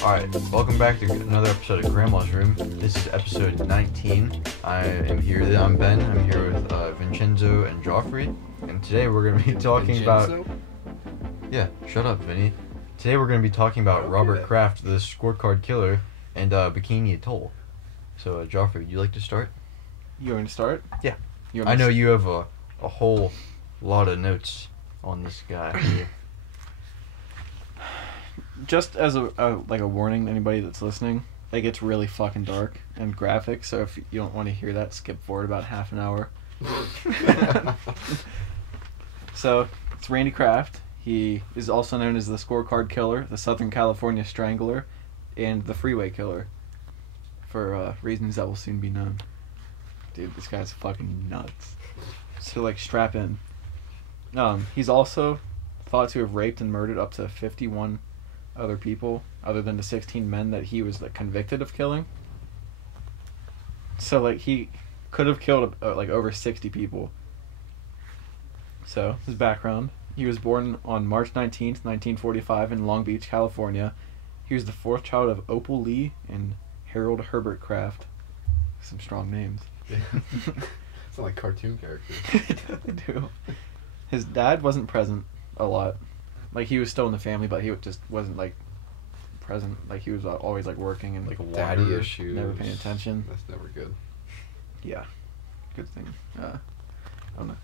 Alright, welcome back to another episode of Grandma's Room. This is episode 19. I'm Ben. I'm here with Vincenzo and Joffrey. And today we're going to be talking about... Yeah, shut up, Vinny. Today we're going to be talking about Robert Kraft, the Scorecard Killer, and Bikini Atoll. So, Joffrey, would you like to start? You want to start? Yeah. I know you have a whole lot of notes on this guy. Just as a warning to anybody that's listening, it gets really fucking dark and graphic, so if you don't want to hear that, skip forward about half an hour. So, it's Randy Kraft. He is also known as the Scorecard Killer, the Southern California Strangler, and the Freeway Killer, for reasons that will soon be known. Dude, this guy's fucking nuts. So, strap in. He's also thought to have raped and murdered up to 51 other people, other than the 16 men that he was convicted of killing. So he could have killed over 60 people. So his background: he was born on March 19th, 1945 in Long Beach, California. He was the fourth child of Opal Lee and Harold Herbert Kraft. Some strong names. Yeah. Sound like cartoon characters. They do. His dad wasn't present a lot. He was still in the family, but he just wasn't present. He was always working and daddy issues. Never paying attention. That's never good. Yeah, good thing. I don't know.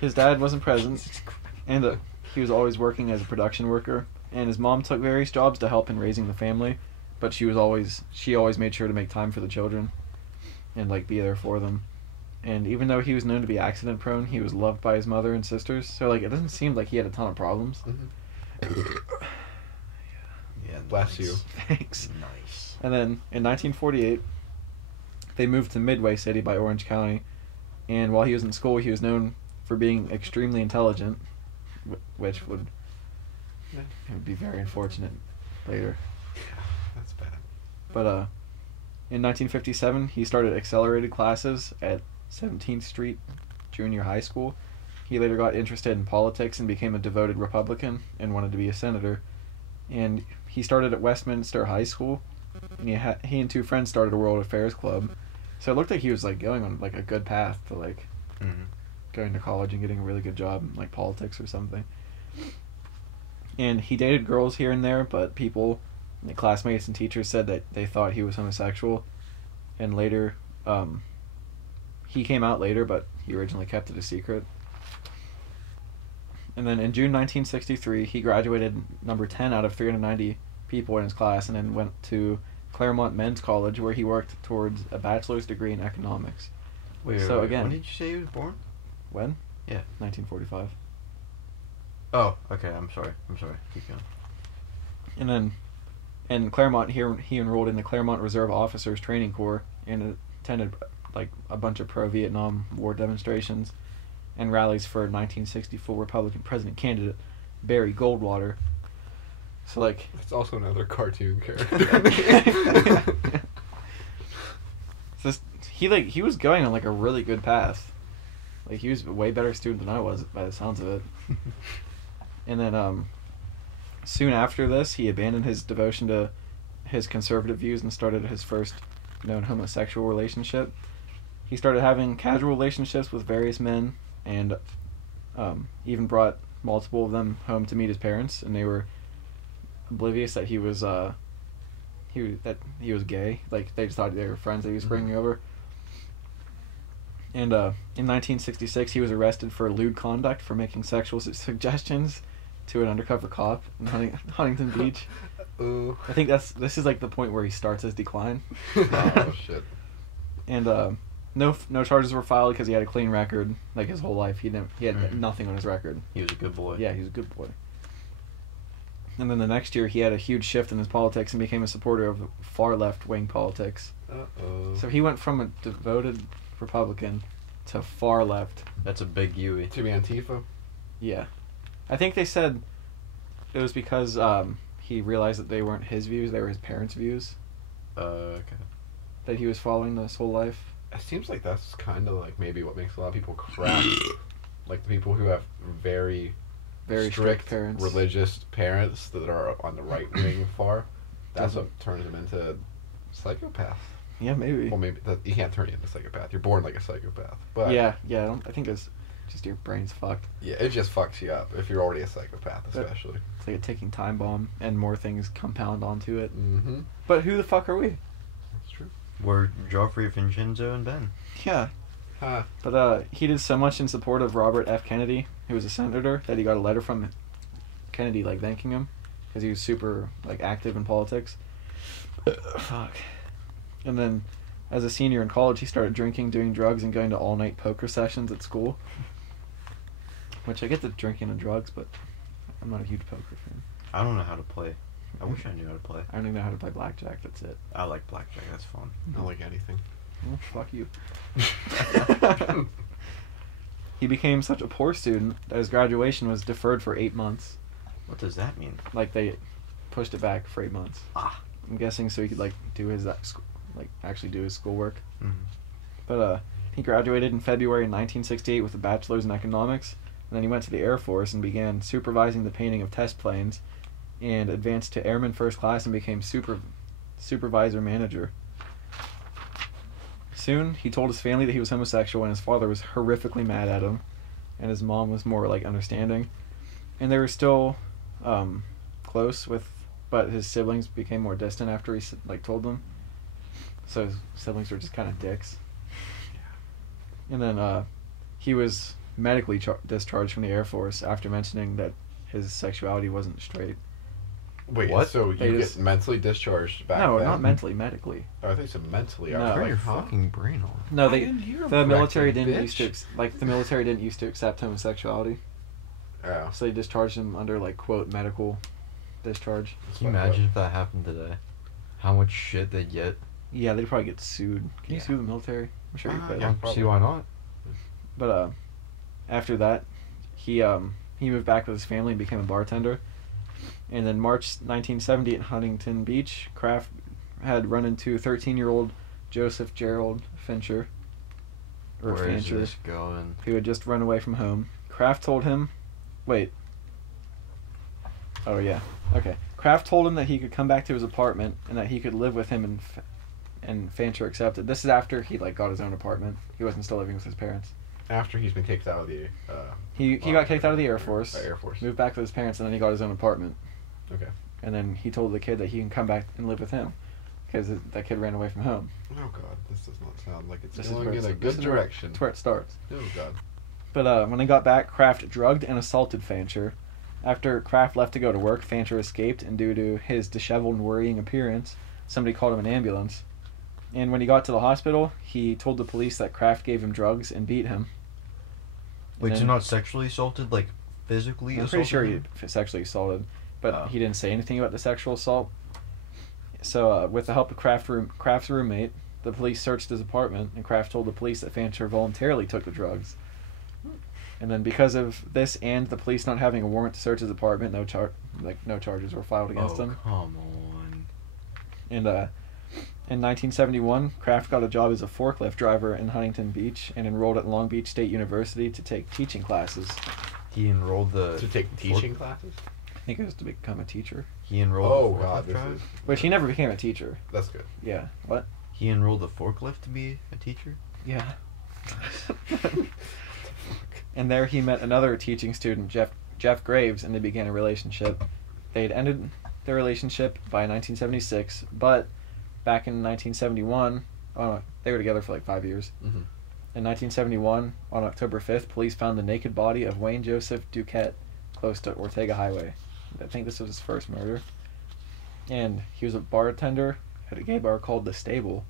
His dad wasn't present, and he was always working as a production worker. And his mom took various jobs to help in raising the family, but she always made sure to make time for the children, and be there for them. And even though he was known to be accident prone, he was loved by his mother and sisters. So it doesn't seem like he had a ton of problems. Mm-hmm. Yeah, bless you. Thanks. Nice. And then in 1948, they moved to Midway City by Orange County. And while he was in school, he was known for being extremely intelligent, which would be very unfortunate later. Yeah, that's bad. But in 1957, he started accelerated classes at 17th Street Junior High School. He later got interested in politics and became a devoted Republican and wanted to be a senator. And he started at Westminster High School. And he and two friends started a World Affairs Club. So it looked like he was going on a good path to mm-hmm. going to college and getting a really good job in politics or something. And he dated girls here and there, but people, classmates and teachers, said that they thought he was homosexual. And later, he came out later, but he originally kept it a secret. And then in June 1963, he graduated number 10 out of 390 people in his class, and then went to Claremont Men's College, where he worked towards a bachelor's degree in economics. Wait, Again, when did you say he was born? When? Yeah. 1945. Oh, okay, I'm sorry. Keep going. And then in Claremont, he enrolled in the Claremont Reserve Officers Training Corps and attended a bunch of pro-Vietnam War demonstrations and rallies for 1964 Republican president candidate Barry Goldwater. So it's also another cartoon character. He was going on a really good path. He was a way better student than I was by the sounds of it. And then soon after this, he abandoned his devotion to his conservative views and started his first known homosexual relationship. He started having casual relationships with various men, and even brought multiple of them home to meet his parents, and they were oblivious that he was gay. They just thought they were friends that he was bringing over. And in 1966, he was arrested for lewd conduct for making sexual suggestions to an undercover cop in Huntington Beach. Ooh. I think this is the point where he starts his decline. Oh shit. And no charges were filed because he had a clean record his whole life. He had nothing on his record. He was a good boy. Yeah, he was a good boy. And then the next year, he had a huge shift in his politics and became a supporter of far left-wing politics. Uh-oh. So he went from a devoted Republican to far left. That's a big Yui. To be Antifa? Yeah. I think they said it was because he realized that they weren't his views, they were his parents' views. Okay. That he was following this whole life. It seems like that's kind of maybe what makes a lot of people crap. The people who have very strict parents, religious parents that are on the right wing far. That's what turns him into psychopath. Yeah, maybe. Well, maybe you can't turn you into a psychopath. You're born like a psychopath. But yeah. I think it's just your brain's fucked. Yeah, it just fucks you up if you're already a psychopath, especially. It's like a ticking time bomb, and more things compound onto it. Mm-hmm. But who the fuck are we? That's true. We're Joffrey, Vincenzo, and Ben. Yeah. Huh. But he did so much in support of Robert F. Kennedy, who was a senator, that he got a letter from Kennedy, like, thanking him, because he was super, like, active in politics. Fuck. And then, as a senior in college, he started drinking, doing drugs, and going to all-night poker sessions at school. Which, I get the drinking and drugs, but I'm not a huge poker fan. I don't know how to play. I wish I knew how to play. I don't even know how to play blackjack, that's it. I like blackjack, that's fun. I don't like anything. Well, fuck you. He became such a poor student that his graduation was deferred for 8 months. What does that mean? Like, they pushed it back for 8 months. Ah. I'm guessing so he could, like, do his, actually do his schoolwork. Mm-hmm. But, he graduated in February 1968 with a bachelor's in economics, and then he went to the Air Force and began supervising the painting of test planes, and advanced to Airman First Class and became supervisor manager. Soon, he told his family that he was homosexual, and his father was horrifically mad at him, and his mom was more, like, understanding. And they were still close but his siblings became more distant after he, like, told them. So his siblings were just kind of dicks. And then he was medically discharged from the Air Force after mentioning that his sexuality wasn't straight. Wait, what? So They you just- get mentally discharged back then? No, not mentally, medically. Oh, I think so mentally. I No. was Turn like, your huh? fucking brain on. No, I didn't hear him the military correctly, didn't used to the military didn't used to accept homosexuality, Oh. so they discharged him under, like, quote, medical discharge. That's Can you fucked imagine up. if that happened today? How much shit they'd get? Yeah, they'd probably get sued. Can you Yeah. sue the military? I'm sure you could. yeah. I don't see probably. why not. But after that, he moved back with his family and became a bartender. And then March 1970 at Huntington Beach, Kraft had run into 13-year-old Joseph Gerald Fincher, or Where is Fancher, this going? who had just run away from home. Kraft told him, wait. Oh yeah, okay. Kraft told him that he could come back to his apartment and that he could live with him, and Fancher accepted. This is after he, like, got his own apartment. He wasn't still living with his parents. After he's been kicked out of the... He got kicked out of the Air Force. Air Force. Moved back with his parents, and then he got his own apartment. Okay. And then he told the kid that he can come back and live with him, because that kid ran away from home. Oh god, this does not sound like it's This is going where in a this good is where- direction. That's where it starts. Oh god. But when they got back, Kraft drugged and assaulted Fancher. After Kraft left to go to work, Fancher escaped, and due to his disheveled and worrying appearance, somebody called him an ambulance. And when he got to the hospital, he told the police that Kraft gave him drugs and beat him. Wait, And so then- not sexually assaulted, like physically I'm assaulted? pretty sure him? he sexually assaulted, but Oh. he didn't say anything about the sexual assault. So, with the help of Kraft's roommate, the police searched his apartment, and Kraft told the police that Fancher voluntarily took the drugs. And then, because of this and the police not having a warrant to search his apartment, no charges were filed against him. Come on. And in 1971, Kraft got a job as a forklift driver in Huntington Beach and enrolled at Long Beach State University to take teaching classes. He enrolled the. To take teaching classes? I think it was to become a teacher. He enrolled. Oh the god, forklift this driver? is... Which he never became a teacher. That's good. Yeah. What? He enrolled the forklift to be a teacher. Yeah. And there he met another teaching student, Jeff Graves, and they began a relationship. They had ended their relationship by 1976, but back in 1971, they were together for like 5 years. Mm-hmm. In 1971, on October 5th, police found the naked body of Wayne Joseph Duquette close to Ortega Highway. I think this was his first murder. And he was a bartender at a gay bar called The Stable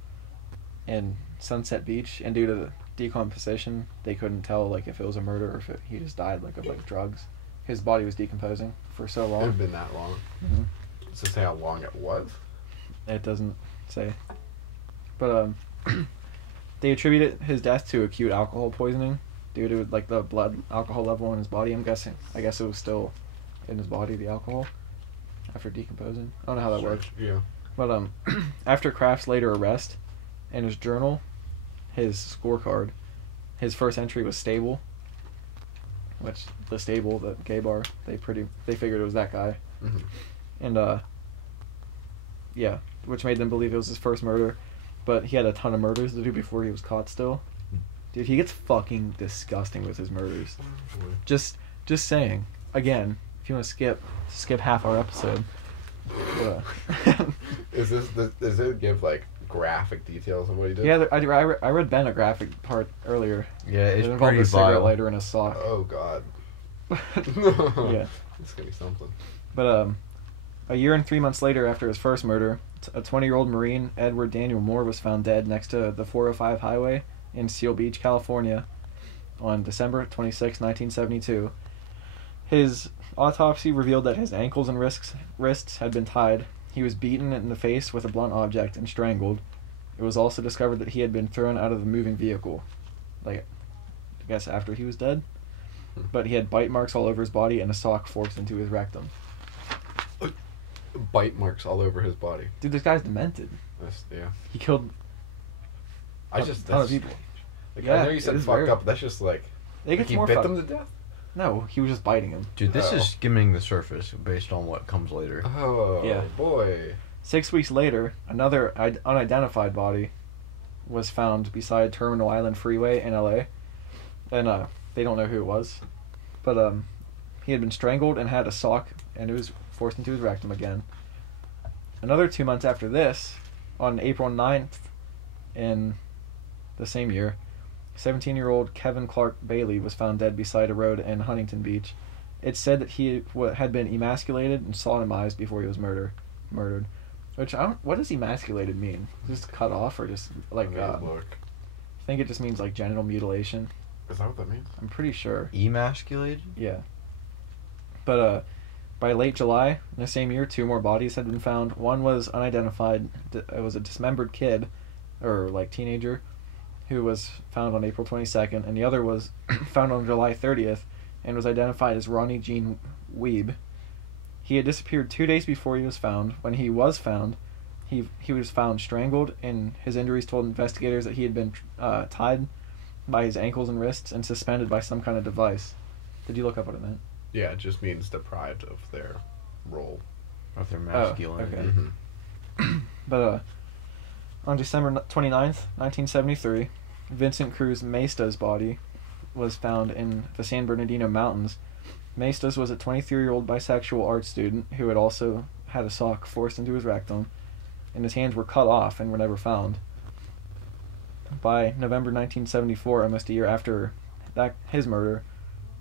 in Sunset Beach, and due to the decomposition, they couldn't tell, like, if it was a murder or if he just died, like, of, like, drugs. His body was decomposing for so It long. had been that long. Mhm. Does it say how long it was? It doesn't say. But they attributed his death to acute alcohol poisoning due to, like, the blood alcohol level in his body. I guess it was still in his body, the alcohol, after decomposing. I don't know how that works. Yeah. But after Kraft's later arrest, in his journal, his scorecard, his first entry was stable. Which the Stable, the gay bar, they figured it was that guy. Mm-hmm. And Yeah, which made them believe it was his first murder. But he had a ton of murders to do before he was caught still. Dude, he gets fucking disgusting with his murders. Just saying. Again, if you want to skip half our episode. Does it give like graphic details of what he did? Yeah, I read Ben a graphic part earlier. Yeah, it's it involved pretty a cigarette vile. lighter in a sock. Oh God. Yeah. It's gonna be something. But a year and 3 months later, after his first murder, a 20-year-old Marine, Edward Daniel Moore, was found dead next to the 405 highway in Seal Beach, California, on December 26, 1972. His autopsy revealed that his ankles and wrists had been tied. He was beaten in the face with a blunt object and strangled. It was also discovered that he had been thrown out of the moving vehicle, like, I guess after he was dead. But he had bite marks all over his body and a sock forced into his rectum. Bite marks all over his body. Dude, this guy's demented. Yeah. He killed I a just ton of that's people. like, Yeah, I know you it said is fucked very- up, but that's just like It gets he more bit fucked. them to death. No, he was just biting him. Dude, this Oh. is skimming the surface based on what comes later. Oh Yeah. boy. 6 weeks later, another unidentified body was found beside Terminal Island Freeway in LA. And they don't know who it was. But he had been strangled and had a sock, and it was forced into his rectum again. Another 2 months after this, on April 9th in the same year, 17-year-old Kevin Clark Bailey was found dead beside a road in Huntington Beach. It's said that he had been emasculated and sodomized before he was murdered. Which, what does emasculated mean? Just cut off, or just, like, Let me look. I think it just means, like, genital mutilation. Is that what that means? I'm pretty sure. Emasculated? Yeah. But, by late July, in the same year, 2 more bodies had been found. One was unidentified. It was a dismembered kid, or, like, teenager, who was found on April 22nd, and the other was found on July 30th, and was identified as Ronnie Jean Weeb. He had disappeared 2 days before he was found. When he was found, he was found strangled, and his injuries told investigators that he had been tied by his ankles and wrists and suspended by some kind of device. Did you look up what it meant? Yeah, it just means deprived of their role. Of their masculinity. okay. Mm-hmm. But on December 29th, 1973, Vincent Cruz Mesta's body was found in the San Bernardino Mountains. Mestas was a 23-year-old bisexual art student who had also had a sock forced into his rectum, and his hands were cut off and were never found. By November 1974, almost a year after his murder,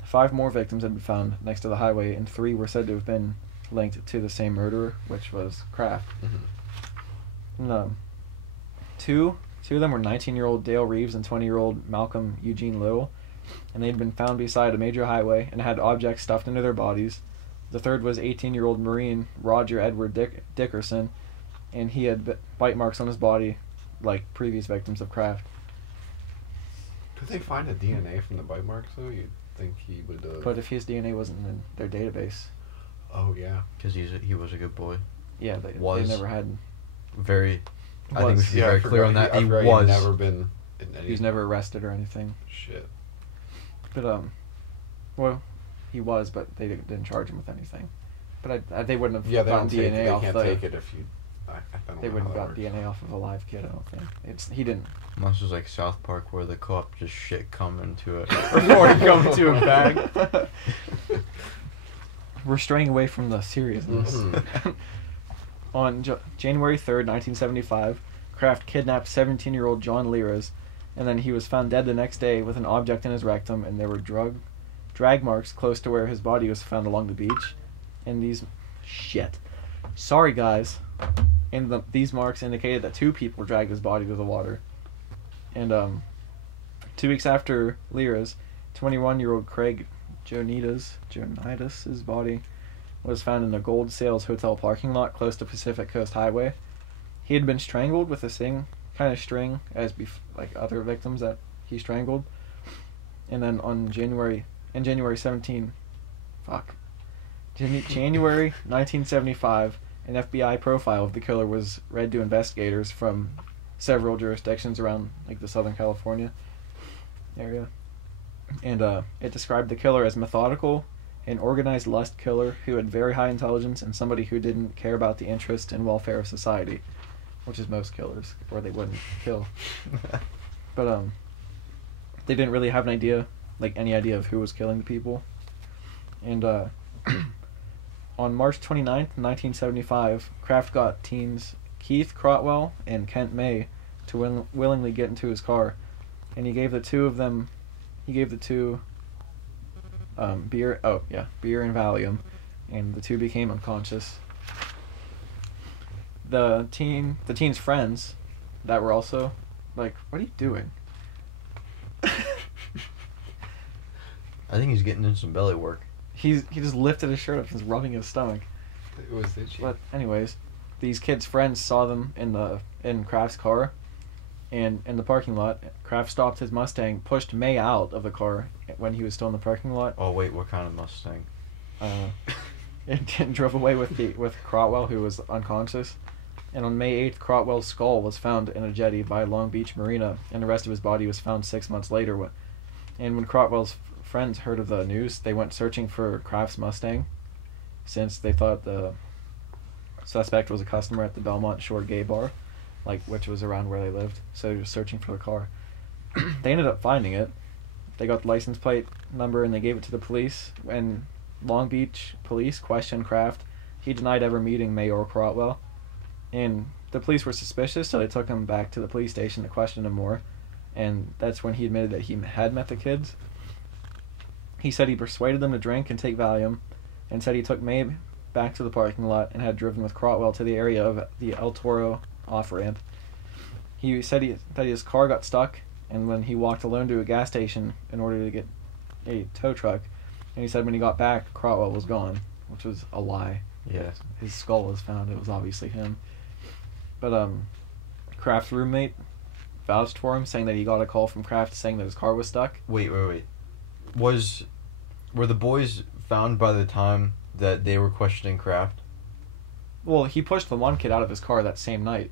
5 more victims had been found next to the highway, and 3 were said to have been linked to the same murderer, which was Kraft. Mm-hmm. And, two of them were 19-year-old Dale Reeves and 20-year-old Malcolm Eugene Little, and they'd been found beside a major highway and had objects stuffed into their bodies. The third was 18-year-old Marine Roger Edward Dickerson, and he had bite marks on his body like previous victims of Kraft. Could they find a DNA from the bite marks though? You'd think he would. But if his DNA wasn't in their database, Oh yeah. Because he was a good boy. yeah, they Was. never had. Very. I think we should be Yeah, I very clear on forgot that. He I forgot was. he'd never been in any He was never arrested or anything. shit. But well, he was, but they didn't charge him with anything. But they wouldn't have Yeah, they gotten don't take. DNA They off can't the. take it if you. I don't They know wouldn't how have that got works. DNA off of a live kid. I don't think he didn't. This was like South Park where the co-op just shit come into it before it come into a bag. We're straying away from the seriousness. Mhm. On January 3rd, 1975, Kraft kidnapped 17-year-old John Liras, and then he was found dead the next day with an object in his rectum, and there were drag marks close to where his body was found along the beach. And these... Shit. Sorry, guys. And these marks indicated that 2 people dragged his body to the water. And 2 weeks after Liras, 21-year-old Craig Jonidas' body was found in a Gold Sales Hotel parking lot close to Pacific Coast Highway. He had been strangled with the same kind of string as like other victims that he strangled. And then on January 1975, an FBI profile of the killer was read to investigators from several jurisdictions around like the Southern California area. And it described the killer as methodical an organized lust killer who had very high intelligence and somebody who didn't care about the interest and welfare of society, which is most killers, or they wouldn't kill. But they didn't really have an idea, like any idea of who was killing the people. And on March 29th, 1975, Kraft got teens Keith Crotwell and Kent May to willingly get into his car, and he gave the two beer and Valium, and the two became unconscious. The teen's friends that were also like, what are you doing? I think he's getting in some belly work. He just lifted his shirt up and was rubbing his stomach. It was itchy. But anyways, these kids' friends saw them in Kraft's car, and in the parking lot, Kraft stopped his Mustang, pushed May out of the car when he was still in the parking lot. Oh wait, what kind of Mustang? And drove away with Crotwell, who was unconscious. And on May 8th, Crotwell's skull was found in a jetty by Long Beach Marina, and the rest of his body was found 6 months later. And when Crotwell's friends heard of the news, they went searching for Kraft's Mustang, since they thought the suspect was a customer at the Belmont Shore gay bar, which was around where they lived. So they were searching for the car. They ended up finding it. They got the license plate number and they gave it to the police. When Long Beach police questioned Kraft, he denied ever meeting May or Crotwell. And the police were suspicious, so they took him back to the police station to question him more. And that's when he admitted that he had met the kids. He said he persuaded them to drink and take Valium, and said he took May back to the parking lot and had driven with Crotwell to the area of the El Toro off-ramp. He said that his car got stuck, and when he walked alone to a gas station in order to get a tow truck, and he said when he got back, Crotwell was gone, which was a lie. Yeah. His skull was found. It was obviously him. But Kraft's roommate vouched for him, saying that he got a call from Kraft saying that his car was stuck. Wait. Were the boys found by the time that they were questioning Kraft? Well, he pushed the one kid out of his car that same night.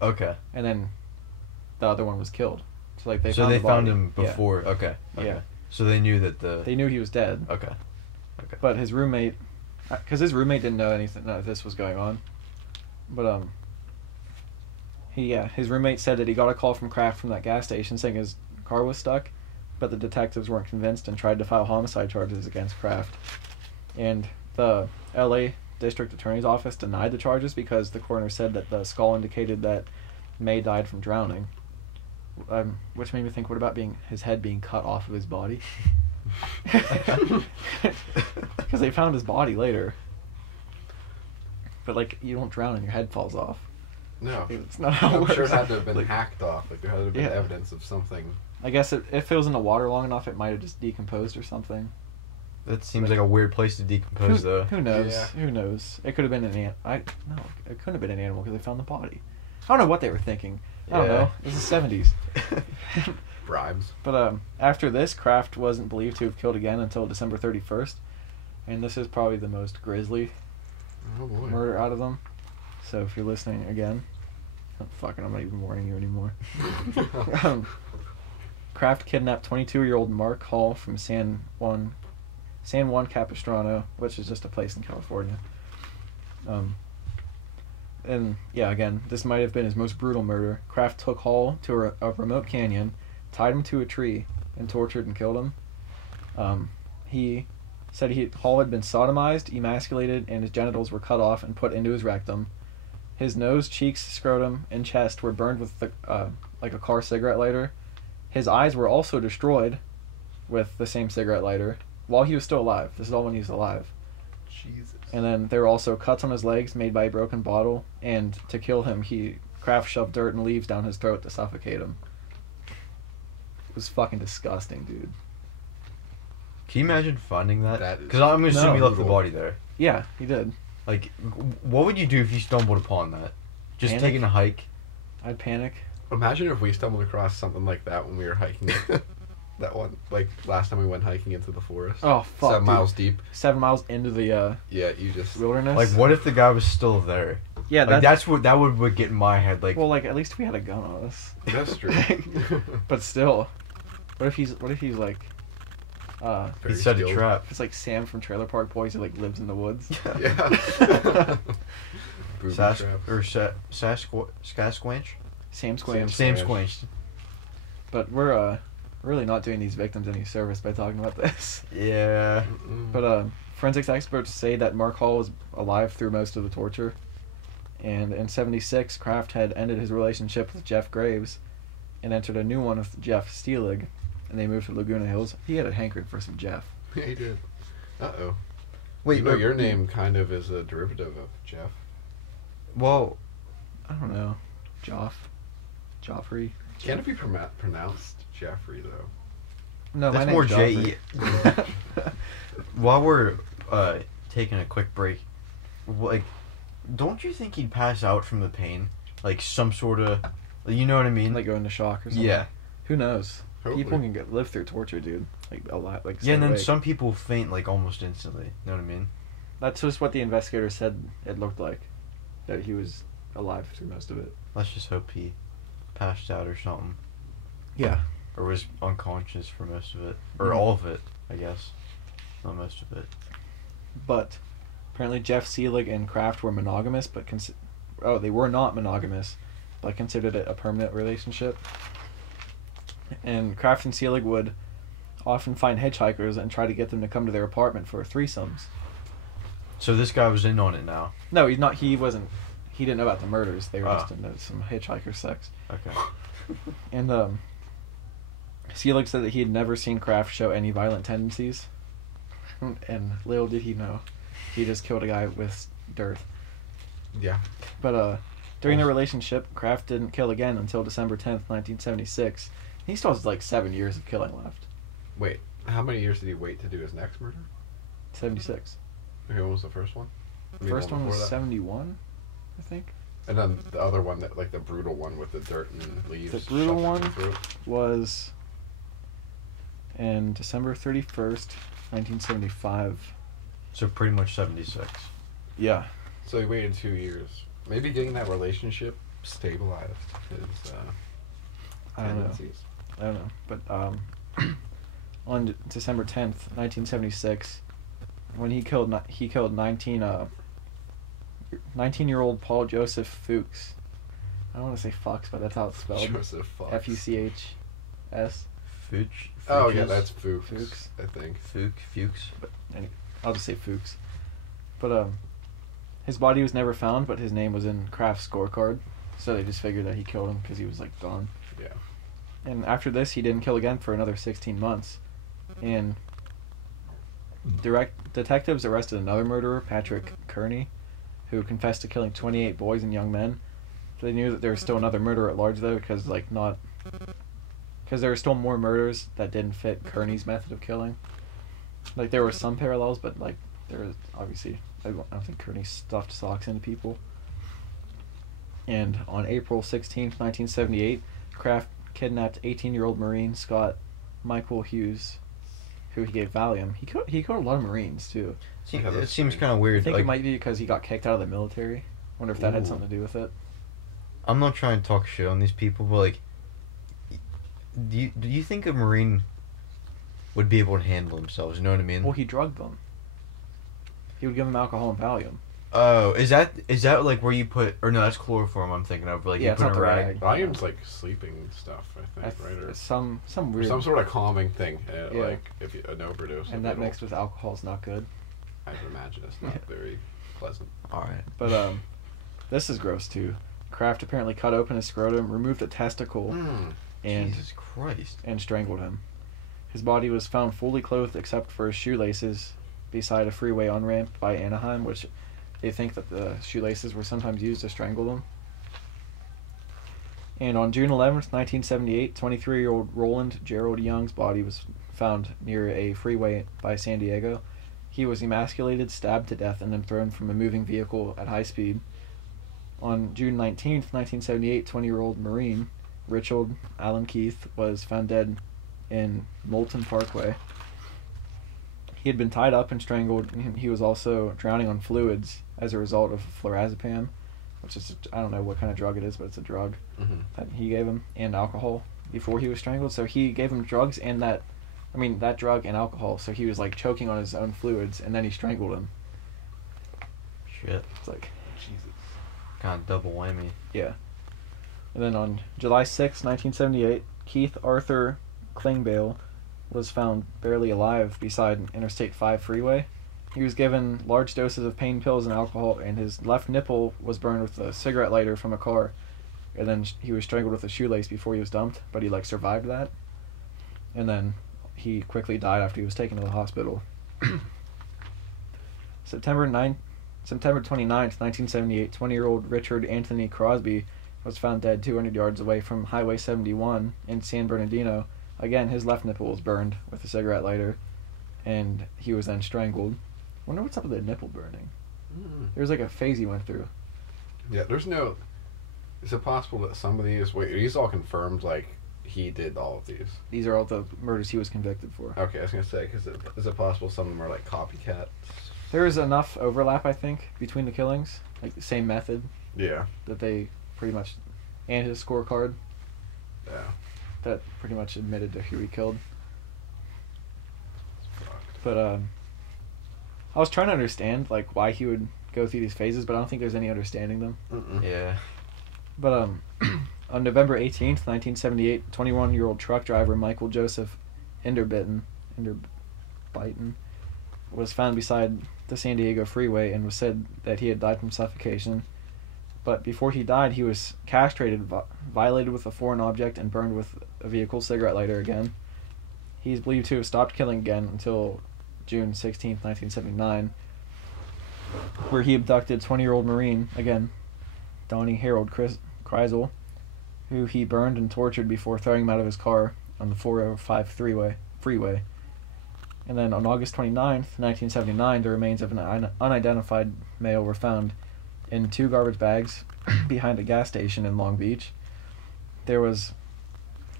Okay. And then the other one was killed. So they found him before. Yeah. Okay. Yeah. So they knew that they knew he was dead. Okay. But his roommate, because his roommate didn't know anything, none of this was going on. But his roommate said that he got a call from Kraft from that gas station saying his car was stuck, but the detectives weren't convinced and tried to file homicide charges against Kraft. And the L.A. District Attorney's Office denied the charges because the coroner said that the skull indicated that May died from drowning. Which made me think, what about his head being cut off of his body? Because they found his body later. But you don't drown and your head falls off. No. It's not how it works. I'm sure it had to have been hacked off. There had to have been evidence of something. I guess if it was in the water long enough, it might have just decomposed or something. That seems like a weird place to decompose, though. Who knows? Yeah. Who knows? It could have been it couldn't have been an animal because they found the body. I don't know what they were thinking. I don't know. It was the 70s. Bribes. But after this, Kraft wasn't believed to have killed again until December 31st. And this is probably the most grisly murder out of them. So if you're listening again, I'm not even warning you anymore. Kraft kidnapped 22-year-old Mark Hall from San Juan Capistrano, which is just a place in California. And again, this might have been his most brutal murder. Kraft took Hall to a remote canyon, tied him to a tree, and tortured and killed him. He said Hall had been sodomized, emasculated, and his genitals were cut off and put into his rectum. His nose, cheeks, scrotum, and chest were burned with a car cigarette lighter. His eyes were also destroyed with the same cigarette lighter while he was still alive. This is all when he was alive. Jesus. And then there were also cuts on his legs made by a broken bottle, and to kill him, Kraft shoved dirt and leaves down his throat to suffocate him. It was fucking disgusting, dude. Can you imagine finding that? That is Because I'm assuming he left the body there. Yeah, he did. What would you do if you stumbled upon that? Just Panic? taking a hike? I'd panic. Imagine if we stumbled across something like that when we were hiking. That one, last time we went hiking into the forest. Oh, fuck, 7 miles deep. 7 miles into the you just... wilderness. What if the guy was still there? Yeah, that would get in my head. at least we had a gun on us. That's true. But still, what if he's He Very set a skilled. trap. It's like Sam from Trailer Park Boys who like lives in the woods. Yeah. Booby Sas- traps. or Sasquatch? Sam Squam. Sam Squanch. Squanch. But we're really not doing these victims any service by talking about this. Yeah. Mm-mm. But forensics experts say that Mark Hall was alive through most of the torture. And in 1976, Kraft had ended his relationship with Jeff Graves and entered a new one with Jeff Steelig, and they moved to Laguna Hills. He had a hankering for some Jeff. Yeah, he did. Uh-oh. Wait, You know, but- your name kind of is a derivative of Jeff. Well, I don't know. Joffrey. Can it be pronounced Jeffrey, though? No, that's my more name's J-E. Joffrey. While we're taking a quick break, like, don't you think he'd pass out from the pain? Like, some sort of... You know what I mean? Like go into shock or something. Yeah. Who knows? Hopefully. People can live through torture, dude. Like a lot. Like Yeah, and stay then awake. some people faint, like, almost instantly. You know what I mean? That's just what the investigator said it looked like. That he was alive through most of it. Let's just hope he passed out or something. Yeah. Or was unconscious for most of it. Or Mhm. all of it, I guess. Not most of it. But apparently Jeff Seelig and Kraft were monogamous, but they were not monogamous, but considered it a permanent relationship. And Kraft and Seelig would often find hitchhikers and try to get them to come to their apartment for threesomes. So this guy was in on it now. No, he's not. He wasn't. He didn't know about the murders. They were Ah. just into some hitchhiker sex. Okay. And Seelig said that he had never seen Kraft show any violent tendencies. And little did he know, he just killed a guy with dirt. Yeah. But during their relationship, Kraft didn't kill again until December 10th, 1976. He still has like 7 years of killing left. Wait, how many years did he wait to do his next murder? 76. Okay, what was the first one? The first one was before that? 71, I think. And then the other one, that like the brutal one with the dirt and leaves. The brutal shoved in one? the throat? Was in December 31st, 1975. So pretty much 76. Yeah. So he waited 2 years. Maybe getting that relationship stabilized his I don't know. tendencies. I don't know. But on December 10th, 1976, when he killed 19-year-old Paul Joseph Fuchs. I don't want to say Fox, but that's how it's spelled. Joseph Fox. Fuchs. Fuchs? Oh yeah, Fuchs? that's Fuchs. Fuchs. I think. Fuchs. But anyway, I'll just say Fuchs. But his body was never found, but his name was in Kraft's scorecard, so they just figured that he killed him because he was like gone. Yeah. And after this, he didn't kill again for another 16 months. And detectives arrested another murderer, Patrick Kearney, who confessed to killing 28 boys and young men. They knew that there was still another murderer at large, though, because there were still more murders that didn't fit Kearney's method of killing. Like, there were some parallels, but, like, there was, obviously, I don't think Kearney stuffed socks into people. And on April 16th, 1978, Kraft kidnapped 18-year-old Marine Scott Michael Hughes, who he gave Valium. He killed a lot of Marines, too. Yeah, It that's seems strange. kind of weird. I think like, it might be because he got kicked out of the military. Wonder if that had Ooh. something to do with it. I'm not trying to talk shit on these people, but like, do you think a Marine would be able to handle themselves? You know what I mean? Well, he drugged them. He would give them alcohol and Valium. Oh, is that like where you put? Or no, that's chloroform. I'm thinking of like Yeah, you it's put not in a the rag. rag. Volume's like sleeping stuff, I think, right? Or Some weird. some sort of calming thing, Yeah. like if you, an overdose. and of that it mixed with alcohol is not good. I would imagine it's not very pleasant. All right. But this is gross too. Kraft apparently cut open his scrotum, removed a testicle, and Jesus Christ. and strangled him. His body was found fully clothed except for his shoelaces beside a freeway on-ramp by Anaheim, which they think that the shoelaces were sometimes used to strangle them. And on June 11th, 1978, 23-year-old Roland Gerald Young's body was found near a freeway by San Diego. He was emasculated, stabbed to death, and then thrown from a moving vehicle at high speed. On June 19th, 1978, 20-year-old Marine Richard Allen Keith was found dead in Moulton Parkway. He had been tied up and strangled. He was also drowning on fluids as a result of flurazepam, which is, I don't know what kind of drug it is, but it's a drug Mm-hmm. that he gave him, and alcohol before he was strangled. So he gave him drugs and that I mean, that drug and alcohol. So he was like choking on his own fluids, and then he strangled him. Shit. It's like, Jesus. Kind of double whammy. yeah. And then on July 6, 1978, Keith Arthur Klingbeil was found barely alive beside Interstate 5 freeway. He was given large doses of pain pills and alcohol, and his left nipple was burned with a cigarette lighter from a car. And then he was strangled with a shoelace before he was dumped, but he like survived that. And then he quickly died after he was taken to the hospital. September 29th, 1978, 20-year-old Richard Anthony Crosby was found dead 200 yards away from Highway 71 in San Bernardino. Again, his left nipple was burned with a cigarette lighter, and he was then strangled. Wonder what's up with the nipple burning. There was like a phase he went through. Yeah, there's no... Is it possible that some of these... Wait, these all confirmed, like, he did all of these? These are all the murders he was convicted for. Okay, I was going to say, because is it possible some of them are, like, copycats? There is enough overlap, I think, between the killings. Like, the same method. Yeah. That they pretty much... And his scorecard. Yeah. That pretty much admitted to who he killed. Fucked. But, I was trying to understand, like, why he would go through these phases, but I don't think there's any understanding them. Yeah. But, on November 18th, 1978, 21-year-old truck driver Michael Joseph Inderbiten was found beside the San Diego freeway and was said that he had died from suffocation. But before he died, he was castrated, violated with a foreign object, and burned with a vehicle cigarette lighter again. He's believed to have stopped killing again until June 16th, 1979, where he abducted 20-year-old Marine, again, Donnie Harold Kreisel, who he burned and tortured before throwing him out of his car on the 405 freeway. And then on August 29th, 1979, the remains of an unidentified male were found in 2 garbage bags behind a gas station in Long Beach. There was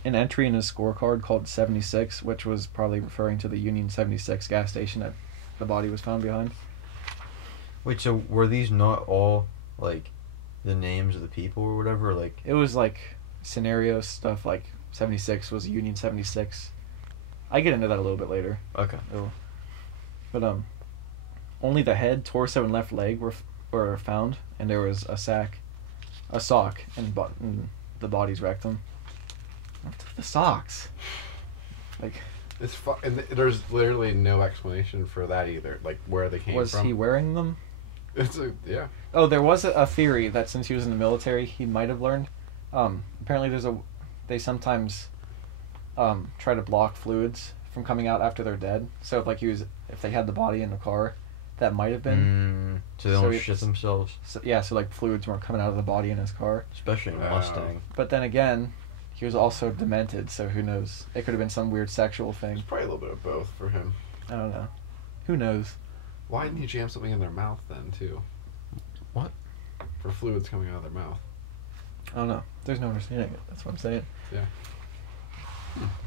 an entry in his scorecard called 76, which was probably referring to the Union 76 gas station that the body was found behind. Wait, so were these not all, like, the names of the people or whatever? Like, it was like scenario stuff, like 76 was Union 76. I get into that a little bit later. okay. But only the head, torso, and left leg were found, and there was a sock, and the body's rectum. What's with the socks? Like, It's and there's literally no explanation for that either, like where they came from. was he wearing them? Yeah. Oh, there was a theory that since he was in the military, he might have learned. Apparently, they sometimes try to block fluids from coming out after they're dead. So if they had the body in the car, that might have been. So they don't shit themselves. So like fluids weren't coming out of the body in his car. Especially in Mustang. But then again, he was also demented, so who knows? It could have been some weird sexual thing. There's probably a little bit of both for him. I don't know. Who knows? Why didn't he jam something in their mouth then, too? What? For fluids coming out of their mouth. I don't know. There's no understanding it. That's what I'm saying. Yeah.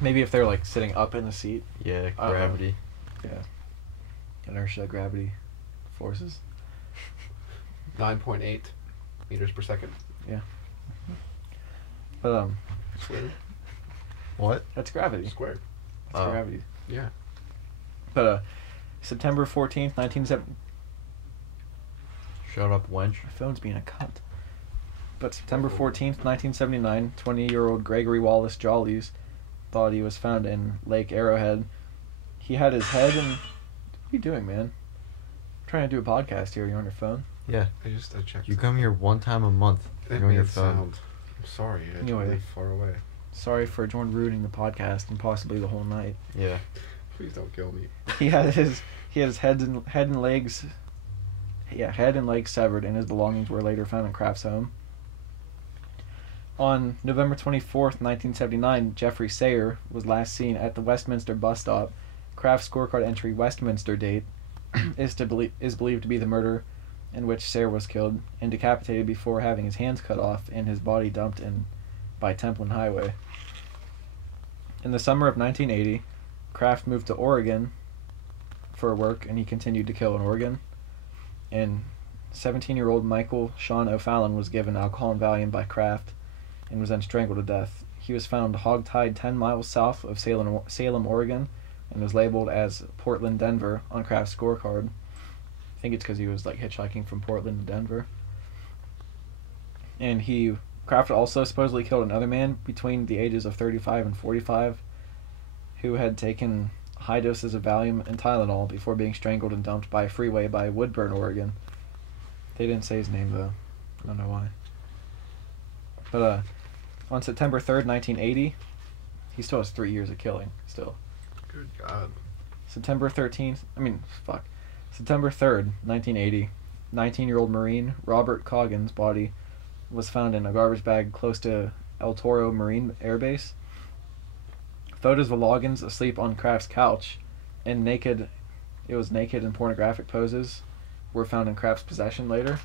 Maybe if they're like sitting up in the seat. Yeah, gravity. Yeah. Inertia, gravity, forces. 9.8 meters per second. Yeah. But Squared. What? that's gravity. Squared. That's gravity. Yeah. But September 14th, 1970. Shut up, wench. My phone's being a cunt. But September 14th, 1979, 20-year-old Gregory Wallace Jollies thought he was found in Lake Arrowhead. He had his head in... What are you doing, man? I'm trying to do a podcast here. You're on your phone? Yeah. I checked. You come here one time a month. It You're on your made phone. sound. I'm sorry. I Anyway. live far away. Sorry for Jordan ruining the podcast and possibly the whole night. Yeah. Please don't kill me. He had his head and legs severed, and his belongings were later found in Kraft's home. On November 24th, 1979, Jeffrey Sayer was last seen at the Westminster bus stop. Kraft's scorecard entry Westminster date is believed to be the murder in which Sayer was killed and decapitated before having his hands cut off and his body dumped by Templin Highway. In the summer of 1980, Kraft moved to Oregon for work, and he continued to kill in Oregon. And 17-year-old Michael Sean O'Fallon was given alcohol and Valium by Kraft and was then strangled to death. He was found hog-tied 10 miles south of Salem, Oregon, and was labeled as Portland, Denver on Kraft's scorecard. I think it's because he was like hitchhiking from Portland to Denver. And Kraft also supposedly killed another man between the ages of 35 and 45 who had taken high doses of Valium and Tylenol before being strangled and dumped by a freeway by Woodburn, Oregon. They didn't say his name though. I don't know why. But on September 3rd, 1980, he still has 3 years of killing still. Good God. September 3rd, 1980, 19-year-old Marine Robert Coggin's body was found in a garbage bag close to El Toro Marine Air Base. Photos of Loggins asleep on Kraft's couch and naked in pornographic poses were found in Kraft's possession later.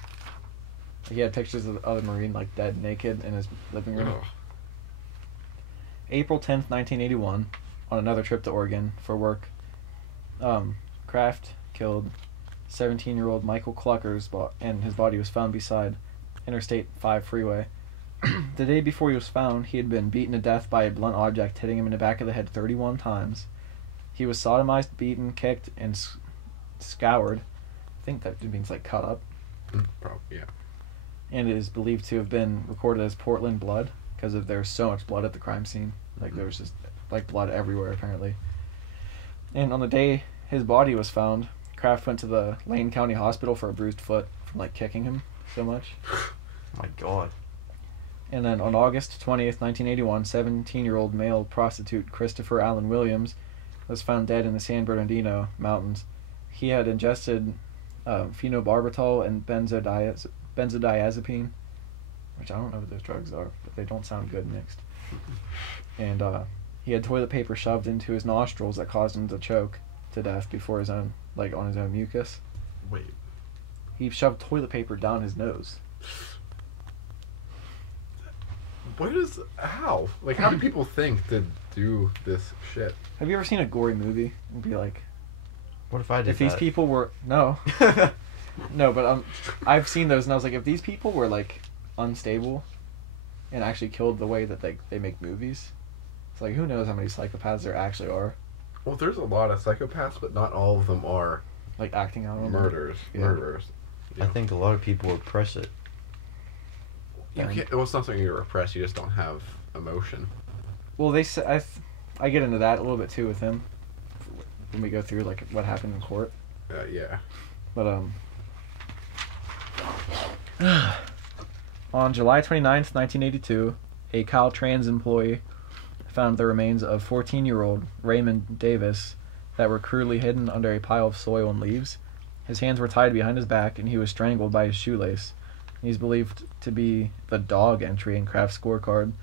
He had pictures of the other Marine like dead naked in his living room. Ugh. April 10th, 1981, on another trip to Oregon for work, Kraft killed 17-year-old Michael Cluckers and his body was found beside Interstate 5 freeway. The day before he was found, he had been beaten to death by a blunt object hitting him in the back of the head 31 times. He was sodomized, beaten, kicked, and scoured. I think that means like cut up. Probably, yeah. And it is believed to have been recorded as Portland blood because there's so much blood at the crime scene. Like there was just like blood everywhere apparently. And on the day his body was found, Kraft went to the Lane County Hospital for a bruised foot from like kicking him so much. My God. And then on August 20th, 1981, 17-year-old male prostitute Christopher Allen Williams was found dead in the San Bernardino mountains. He had ingested phenobarbital and benzodiazepine, which I don't know what those drugs are, but they don't sound good mixed. And he had toilet paper shoved into his nostrils that caused him to choke to death before on his own mucus. Wait. He shoved toilet paper down his nose. How? Like, how do people think to do this shit? Have you ever seen a gory movie and be like, what if I did if these people were... No. No, but I've seen those and I was like, if these people were like unstable and actually killed the way that they make movies, it's like, who knows how many psychopaths there actually are. Well, there's a lot of psychopaths, but not all of them are like acting out on murderers. Yeah. Murderers. Yeah. I think a lot of people repress it. You can't. Well, it's not something you repress. You just don't have emotion. Well, they say I get into that a little bit too with him when we go through like what happened in court. Yeah. But on July 29th, 1982, a Caltrans employee found the remains of 14-year-old Raymond Davis that were crudely hidden under a pile of soil and leaves. His hands were tied behind his back and he was strangled by his shoelace. He's believed to be the dog entry in Kraft's scorecard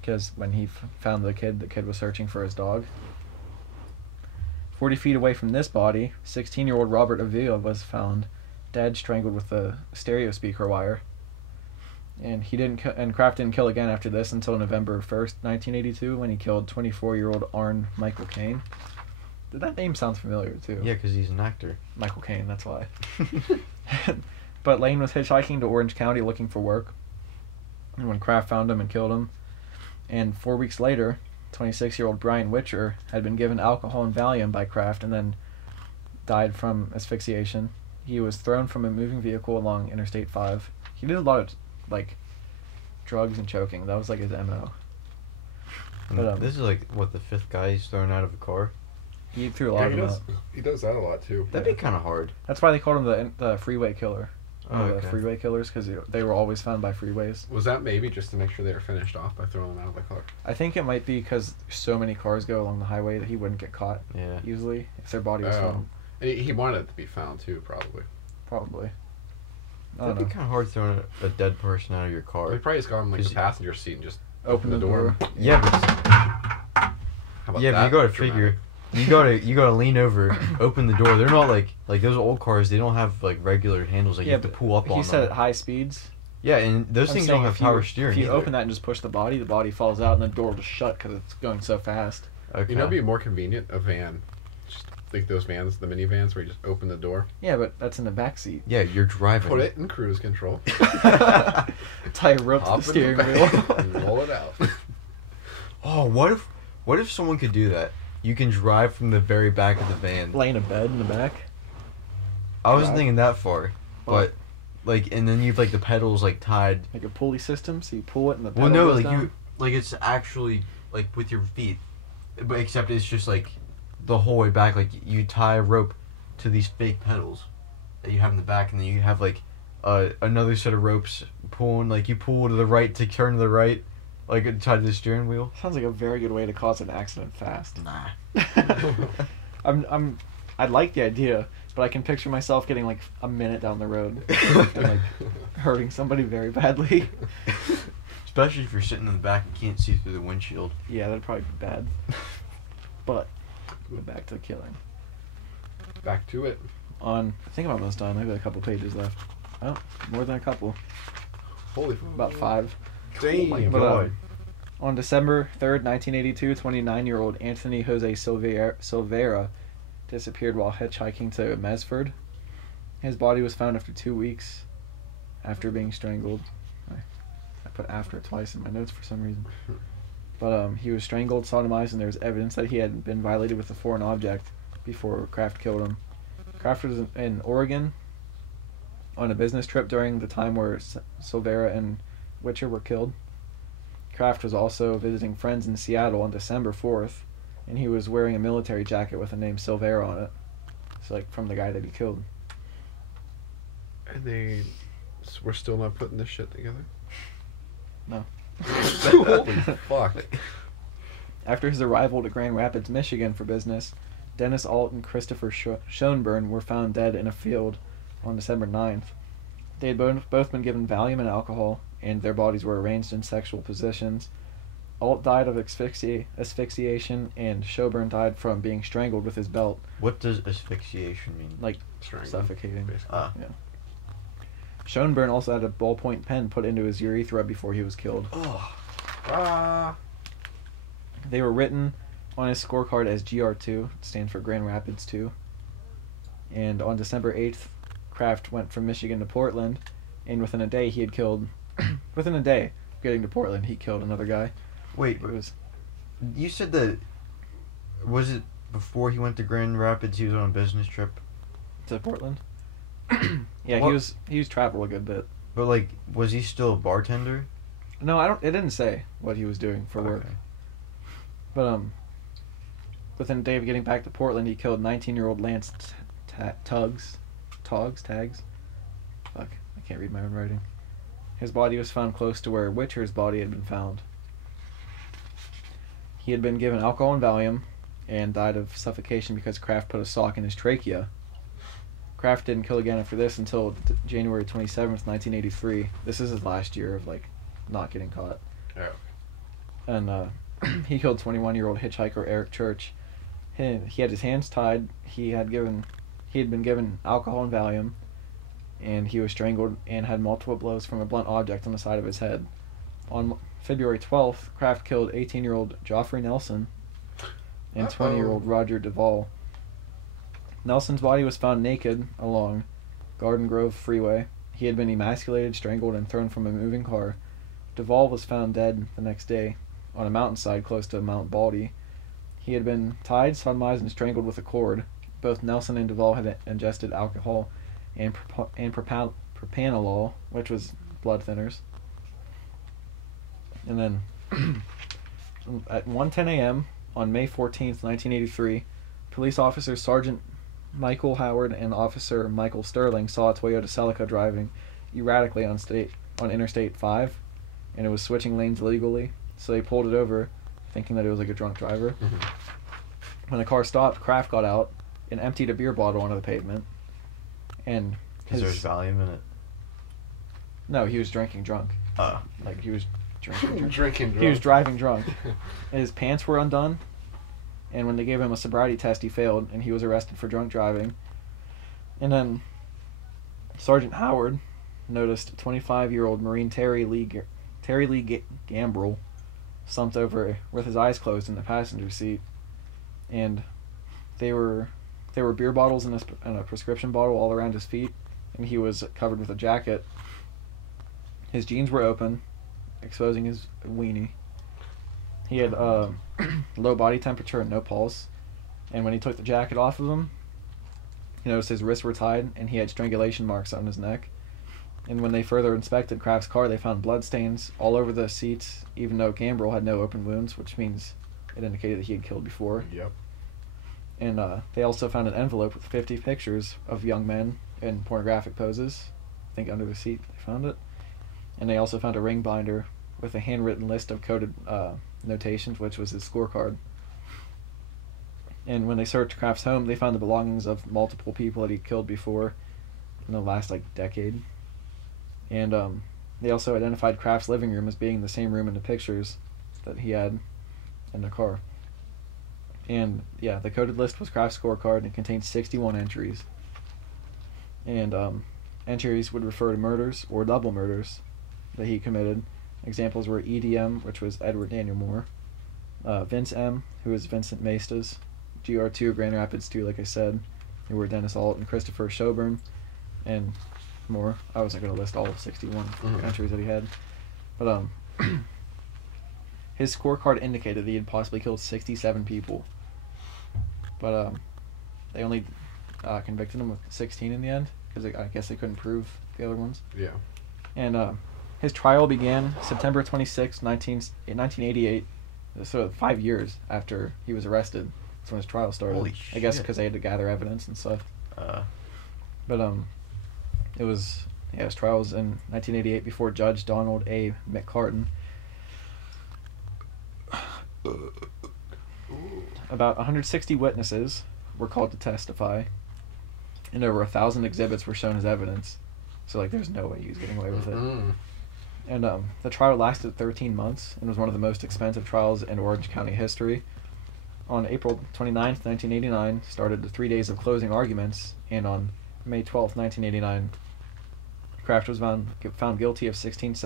because when he found the kid was searching for his dog. 40 feet away from this body, 16-year-old Robert Avila was found dead, strangled with a stereo speaker wire. And Kraft didn't kill again after this until November 1st, 1982, when he killed 24-year-old Arn Michael Caine. That name sounds familiar too. Yeah, because he's an actor. Michael Caine, that's why. But Lane was hitchhiking to Orange County looking for work, and when Kraft found him and killed him. And 4 weeks later, 26-year-old Brian Witcher had been given alcohol and Valium by Kraft and then died from asphyxiation. He was thrown from a moving vehicle along Interstate 5. He did a lot of like drugs and choking. That was like his MO. But, this is like what, the fifth guy he's thrown out of a car? He threw a lot of them out. He does that a lot too. That'd be kind of hard. That's why they called him the freeway killer. Oh, okay. The freeway killers, because they were always found by freeways. Was that maybe just to make sure they were finished off by throwing them out of the car? I think it might be because so many cars go along the highway that he wouldn't get caught easily if their body was found. And he wanted it to be found too, probably. Probably. That'd be kind of hard throwing a dead person out of your car. He probably just got him like the passenger seat and just open the door. Yeah, but How about yeah, that? but you gotta figure. You gotta lean over, open the door. They're not like those old cars. They don't have like regular handles. Like you have to pull up on them. He said at high speeds. Yeah, and those things don't have power steering. If you either. open that and just push the body falls out and the door will just shut because it's going so fast. Okay. You know, it'd be more convenient a van. Just like those vans, the minivans, where you just open the door. Yeah, but that's in the back seat. Yeah, you're driving. Put it in cruise control. Tie a rope to the steering wheel and roll it out. Oh, what if someone could do that? you can drive from the very back of the van. Lay in a bed in the back. I wasn't thinking that far, but like, and then you've like the pedals like tied. Like a pulley system, so you pull it and the pedal Well, no, goes like down? you, like it's actually like with your feet, but except it's just like the whole way back. Like you tie a rope to these fake pedals that you have in the back, and then you have like another set of ropes pulling. Like you pull to the right to turn to the right, like tied to the steering wheel. Sounds like a very good way to cause an accident fast. Nah. I like the idea, but I can picture myself getting like a minute down the road and like hurting somebody very badly. Especially if you're sitting in the back and can't see through the windshield. Yeah, that'd probably be bad. But go back to the killing. Back to it. I think I'm almost done. I've got a couple pages left. Oh, more than a couple. Holy fuck. About 5. Damn. Oh my But, God. On December 3rd, 1982, 29-year-old Anthony Jose Silveira disappeared while hitchhiking to Mesford. His body was found after 2 weeks after being strangled. I put after twice in my notes for some reason. But he was strangled, sodomized, and there was evidence that he had been violated with a foreign object before Kraft killed him. Kraft was in Oregon on a business trip during the time where Silveira and Witcher were killed. Kraft was also visiting friends in Seattle on December 4th, and he was wearing a military jacket with the name Silveira on it. It's like from the guy that he killed. And we're still not putting this shit together? No. Holy fuck. After his arrival to Grand Rapids, Michigan for business, Dennis Alt and Christopher Schoenburn were found dead in a field on December 9th. They had both been given Valium and alcohol, and their bodies were arranged in sexual positions. Alt died of asphyxiation, and Schoenburn died from being strangled with his belt. What does asphyxiation mean? Like Strangled, suffocating. basically. Yeah. Schoenburn also had a ballpoint pen put into his urethra before he was killed. Ah. They were written on his scorecard as GR2, it stands for Grand Rapids 2. And on December 8th, Kraft went from Michigan to Portland, and within a day he had killed, within a day of getting to Portland, he killed another guy. Wait, It was, you said that, was it before he went to Grand Rapids, he was on a business trip? to Portland? Yeah, What? he was traveled a good bit. But like, was he still a bartender? No, it didn't say what he was doing for work. Okay. But within a day of getting back to Portland, he killed 19-year-old Lance Tags. Fuck, I can't read my own writing. His body was found close to where Witcher's body had been found. He had been given alcohol and Valium, and died of suffocation because Kraft put a sock in his trachea. Kraft didn't kill again after this until January 27th, 1983. This is his last year of like not getting caught. Oh. And he killed 21-year-old hitchhiker Eric Church. He had his hands tied. He had been given alcohol and Valium, and he was strangled and had multiple blows from a blunt object on the side of his head. On February 12th, Kraft killed 18-year-old Joffrey Nelson and 20-year-old Roger Duvall. Nelson's body was found naked along Garden Grove Freeway. He had been emasculated, strangled, and thrown from a moving car. Duvall was found dead the next day on a mountainside close to Mount Baldy. He had been tied, sodomized, and strangled with a cord. Both Nelson and Duvall had ingested alcohol and propanolol, which was blood thinners. And then at 1:10 a.m. on May 14th, 1983, police officer Sergeant Michael Howard and Officer Michael Sterling saw a Toyota Celica driving erratically on Interstate 5, and it was switching lanes illegally, so they pulled it over, thinking that it was like a drunk driver. Mm-hmm. When the car stopped, Kraft got out and emptied a beer bottle onto the pavement, and Because there's Valium in it. No, he was drinking drunk. Like he was drinking drunk. He was driving drunk. And his pants were undone, and when they gave him a sobriety test, he failed, and he was arrested for drunk driving. And then Sergeant Howard noticed 25-year-old Marine Terry Lee Gambrell slumped over with his eyes closed in the passenger seat, and there were beer bottles and a prescription bottle all around his feet, and he was covered with a jacket. His jeans were open, exposing his weenie. He had low body temperature and no pulse. And when he took the jacket off of him, he noticed his wrists were tied and he had strangulation marks on his neck. And when they further inspected Kraft's car, they found bloodstains all over the seats, even though Gambrel had no open wounds, which means it indicated that he had killed before. Yep. And they also found an envelope with 50 pictures of young men in pornographic poses. I think under the seat they found it. And they also found a ring binder with a handwritten list of coded notations, which was his scorecard. And when they searched Kraft's home, they found the belongings of multiple people that he killed before in the last, decade. And they also identified Kraft's living room as being the same room in the pictures that he had in the car. And, yeah, the coded list was Kraft's scorecard and it contained 61 entries. And entries would refer to murders or double murders that he committed. Examples were EDM, which was Edward Daniel Moore, Vince M., who was Vincent Maestas, GR2, Grand Rapids 2, like I said, who were Dennis Alt and Christopher Shoburn, and more. I wasn't going to list all 61 entries that he had. But his scorecard indicated that he had possibly killed 67 people. But they only convicted him with 16 in the end, because I guess they couldn't prove the other ones. Yeah. And his trial began September 26, 1988, so 5 years after he was arrested. That's when his trial started. Holy I guess shit. because they had to gather evidence and stuff. But it was, his trial was in 1988 before Judge Donald A. McCartan. About 160 witnesses were called to testify, and over 1,000 exhibits were shown as evidence. So, there's no way he was getting away with it. And the trial lasted 13 months and was one of the most expensive trials in Orange County history. On April 29th, 1989, started the 3 days of closing arguments, and on May 12th, 1989, Kraft was found guilty of 16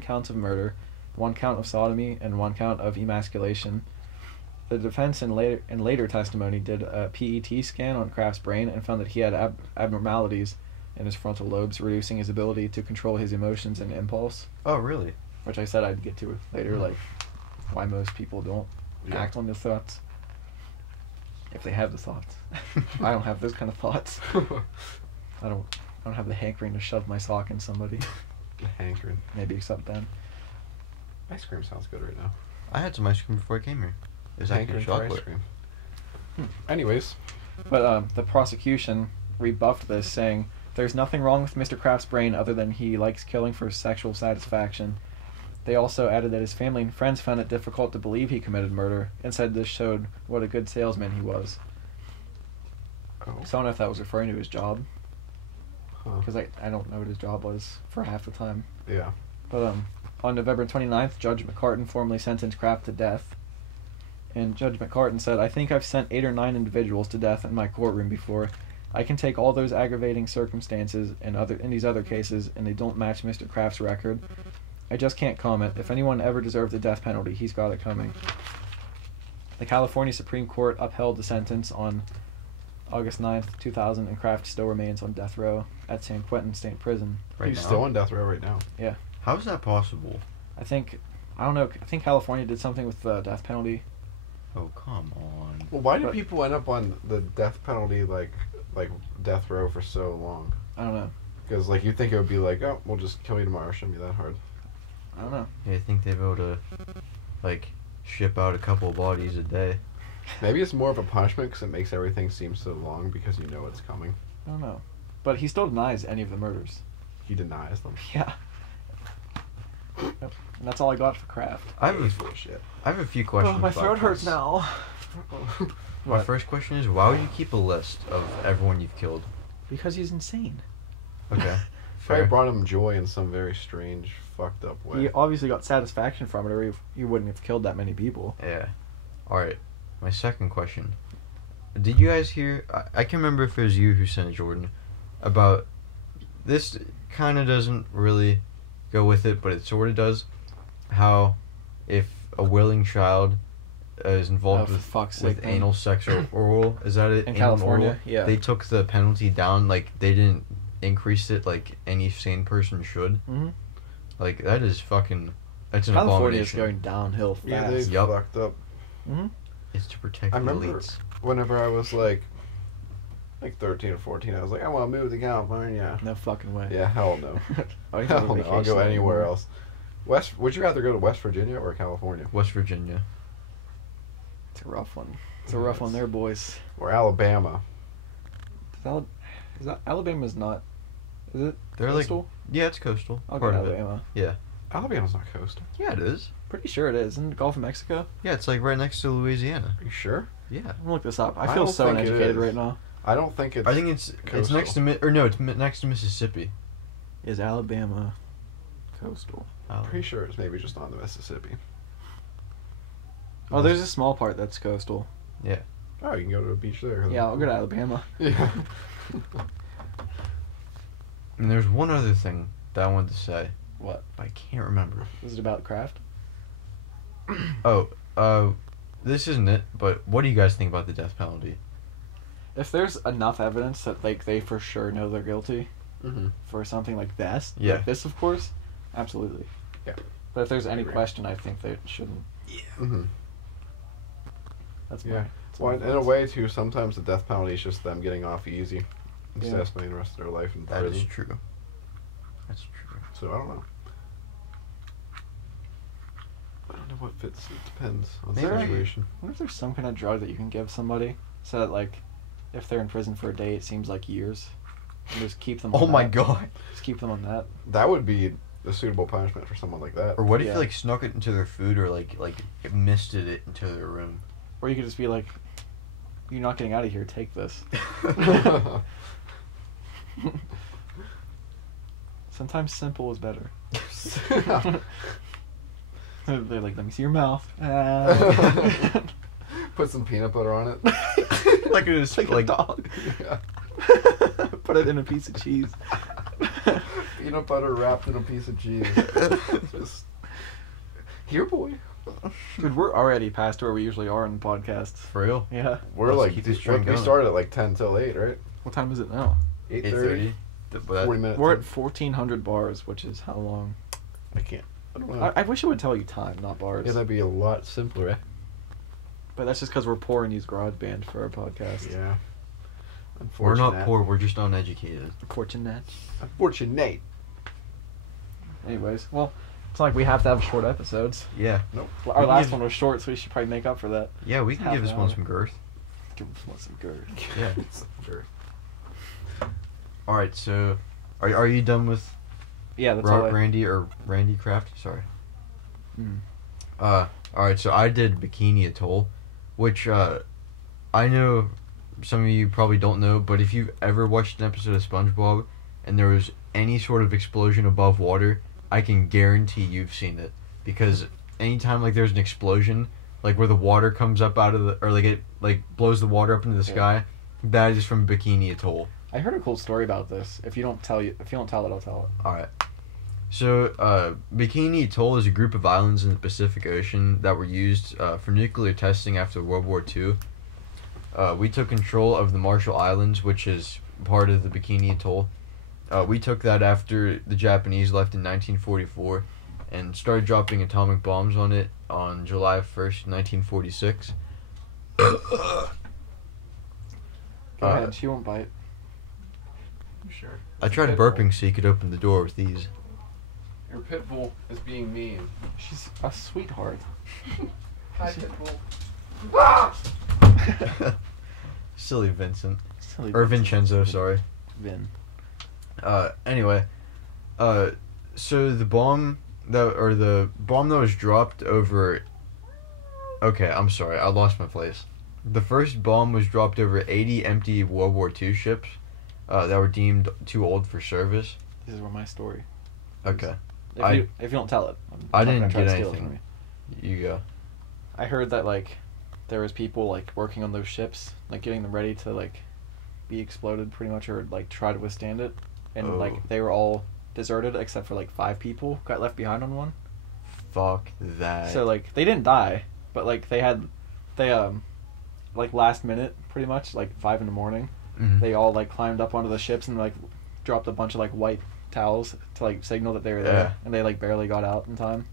counts of murder, 1 count of sodomy, and 1 count of emasculation. The defense in later testimony did a PET scan on Kraft's brain and found that he had abnormalities in his frontal lobes, reducing his ability to control his emotions and impulse. Oh, really? Which I said I'd get to later, why most people don't act on their thoughts. If they have the thoughts. I don't have those kind of thoughts. I don't have the hankering to shove my sock in somebody. The hankering. Maybe except Ben. Ice cream sounds good right now. I had some ice cream before I came here. It was actually Hankering for chocolate. ice cream. Anyways. But the prosecution rebuffed this, saying, "There's nothing wrong with Mr. Kraft's brain other than he likes killing for sexual satisfaction." They also added that his family and friends found it difficult to believe he committed murder, and said this showed what a good salesman he was. Oh. So I don't know if that was referring to his job, Huh. because I don't know what his job was for half the time. Yeah. But on November 29th, Judge McCartan formally sentenced Kraft to death. And Judge McCartan said, "I think I've sent 8 or 9 individuals to death in my courtroom before. I can take all those aggravating circumstances in these other cases, and they don't match Mr. Kraft's record. I just can't comment. If anyone ever deserved the death penalty, he's got it coming." The California Supreme Court upheld the sentence on August 9th, 2000, and Kraft still remains on death row at San Quentin State Prison. Right He's now? still on death row right now. Yeah. How is that possible? I don't know, I think California did something with the death penalty. Oh, come on. Well, why do But- people end up on the death penalty, like death row for so long? I don't know. Because, you think it would be oh, we'll just kill you tomorrow. It shouldn't be that hard. I don't know. Yeah, I think they'd be able to, ship out a couple of bodies a day. Maybe it's more of a punishment because it makes everything seem so long because you know it's coming. I don't know. But he still denies any of the murders. He denies them. Yeah. Yep. And that's all I got for Kraft. I have He's full of shit. a few questions. Oh, my about throat hurts this. now. My What? first question is, why would you keep a list of everyone you've killed? Because he's insane. Okay. Probably Fair. brought him joy in some very strange, fucked up way. He obviously got satisfaction from it, or he wouldn't have killed that many people. Yeah. Alright. My second question. Did you guys hear... I can't remember if it was you who sent it, Jordan, about... This kind of doesn't really go with it, but it sort of does. How if a willing child is involved Oh, for fuck's sake, with man. anal sex or oral, is that it? In Anal California, oral, yeah. They took the penalty down, they didn't increase it like any sane person should. Mm-hmm. That is fucking... That's an California is abomination. going downhill fast. Yeah, they Yup. fucked up. Mm-hmm. It's to protect I the remember elites. whenever I was like 13 or 14, I was like, I want to move to California. No fucking way. Yeah, hell no. I Hell no. I'll go anywhere else. Would you rather go to West Virginia or California? West Virginia. It's a rough one. It's a rough one there, boys. Or Alabama. Is that Alabama's not? Is it? They're coastal? like, yeah, it's coastal. I'll go to Alabama. Yeah. Alabama's not coastal. Yeah, it is. Pretty sure it is. Isn't it Gulf of Mexico? Yeah, it's like right next to Louisiana. Are you sure? Yeah. I'm gonna look this up. I I feel don't so think it uneducated is. right now. I don't think it's. I think it's coastal. next to next to Mississippi. Is Alabama coastal? I'm pretty sure it's maybe just on the Mississippi. Oh, there's a small part that's coastal. Yeah. Oh, you can go to a beach there. Yeah, I'll go to Alabama. Yeah. And there's one other thing that I wanted to say. What? But I can't remember. Was it about Kraft? This isn't it, but what do you guys think about the death penalty? If there's enough evidence that like they for sure know they're guilty Mm-hmm. for something like this, Yeah. like this, of course, absolutely. Yeah. But if there's any agree. question, I think they shouldn't. Yeah. Mm-hmm. That's Yeah. my. that's my Well, in a thoughts. way, too, sometimes the death penalty is just them getting off easy instead Yeah. of spending the rest of their life in That prison. is true. That's true. So I don't know. I don't know what fits. It depends on the Maybe- situation. I wonder if there's some kind of drug that you can give somebody so that like, if they're in prison for a day, it seems like years. And just keep them. Oh on my that. god. Just keep them on that. That would be a suitable punishment for someone like that. Or what if Yeah. you like snuck it into their food or like misted it into their room? Or you could just be like, "You're not getting out of here. Take this." Sometimes simple is better. They're like, "Let me see your mouth." Put some peanut butter on it. Like it was like a dog. Yeah. Put it in a piece of cheese. Peanut butter wrapped in a piece of cheese. Just here, boy. Dude, we're already past where we usually are in podcasts. For real? Yeah. We're Let's like keep this train we going. started at like 10 till 8, right? What time is it now? 8:30. 40 minutes. We're in. at 1,400 bars, which is how long? I can't. I don't know. I wish it would tell you time, not bars. Yeah, that'd be a lot simpler. But that's just because we're poor and use GarageBand for our podcast. Yeah. We're not Unfortunate. poor, we're just uneducated. Fortunate. Unfortunate. Anyways, well, it's not like we have to have short episodes. Yeah. Nope. Our We can last give- one was short, so we should probably make up for that. Yeah, we can Half give this an one hour. some girth. Give us some girth. Yeah. Sure. Alright, so are you done with Yeah, that's all. Randy Kraft? Sorry. Mm. Alright, so I did Bikini Atoll, which I know some of you probably don't know, but if you've ever watched an episode of SpongeBob and there was any sort of explosion above water, I can guarantee you've seen it. Because anytime like there's an explosion, like where the water comes up out of the, or like it like blows the water up into the sky, that is from Bikini Atoll. I heard a cool story about this. If you don't tell it, I'll tell it. Alright. So, Bikini Atoll is a group of islands in the Pacific Ocean that were used for nuclear testing after World War II. We took control of the Marshall Islands, which is part of the Bikini Atoll. We took that after the Japanese left in 1944 and started dropping atomic bombs on it on July 1st, 1946. Go ahead, she won't bite. Sure. I tried burping so you could open the door with these. Your pit bull is being mean. She's a sweetheart. Hi, pit bull. Silly Vincent. Silly Or Vincent. Vincenzo, sorry. Vin. Anyway, so the bomb that was dropped over. Okay, I'm sorry, I lost my place. The first bomb was dropped over 80 empty World War II ships, that were deemed too old for service. This is where my story. Okay, If you don't tell it, I not gonna didn't try get to steal it anything. from you. You go. I heard that like there was people like working on those ships, like getting them ready to like be exploded pretty much, or like try to withstand it, and Oh. like they were all deserted except for like 5 people got left behind on one. Fuck that. So like they didn't die, but like they like last minute pretty much, like 5 a.m. Mhm. They all like climbed up onto the ships and like dropped a bunch of like white towels to like signal that they were there, Yeah. and they like barely got out in time.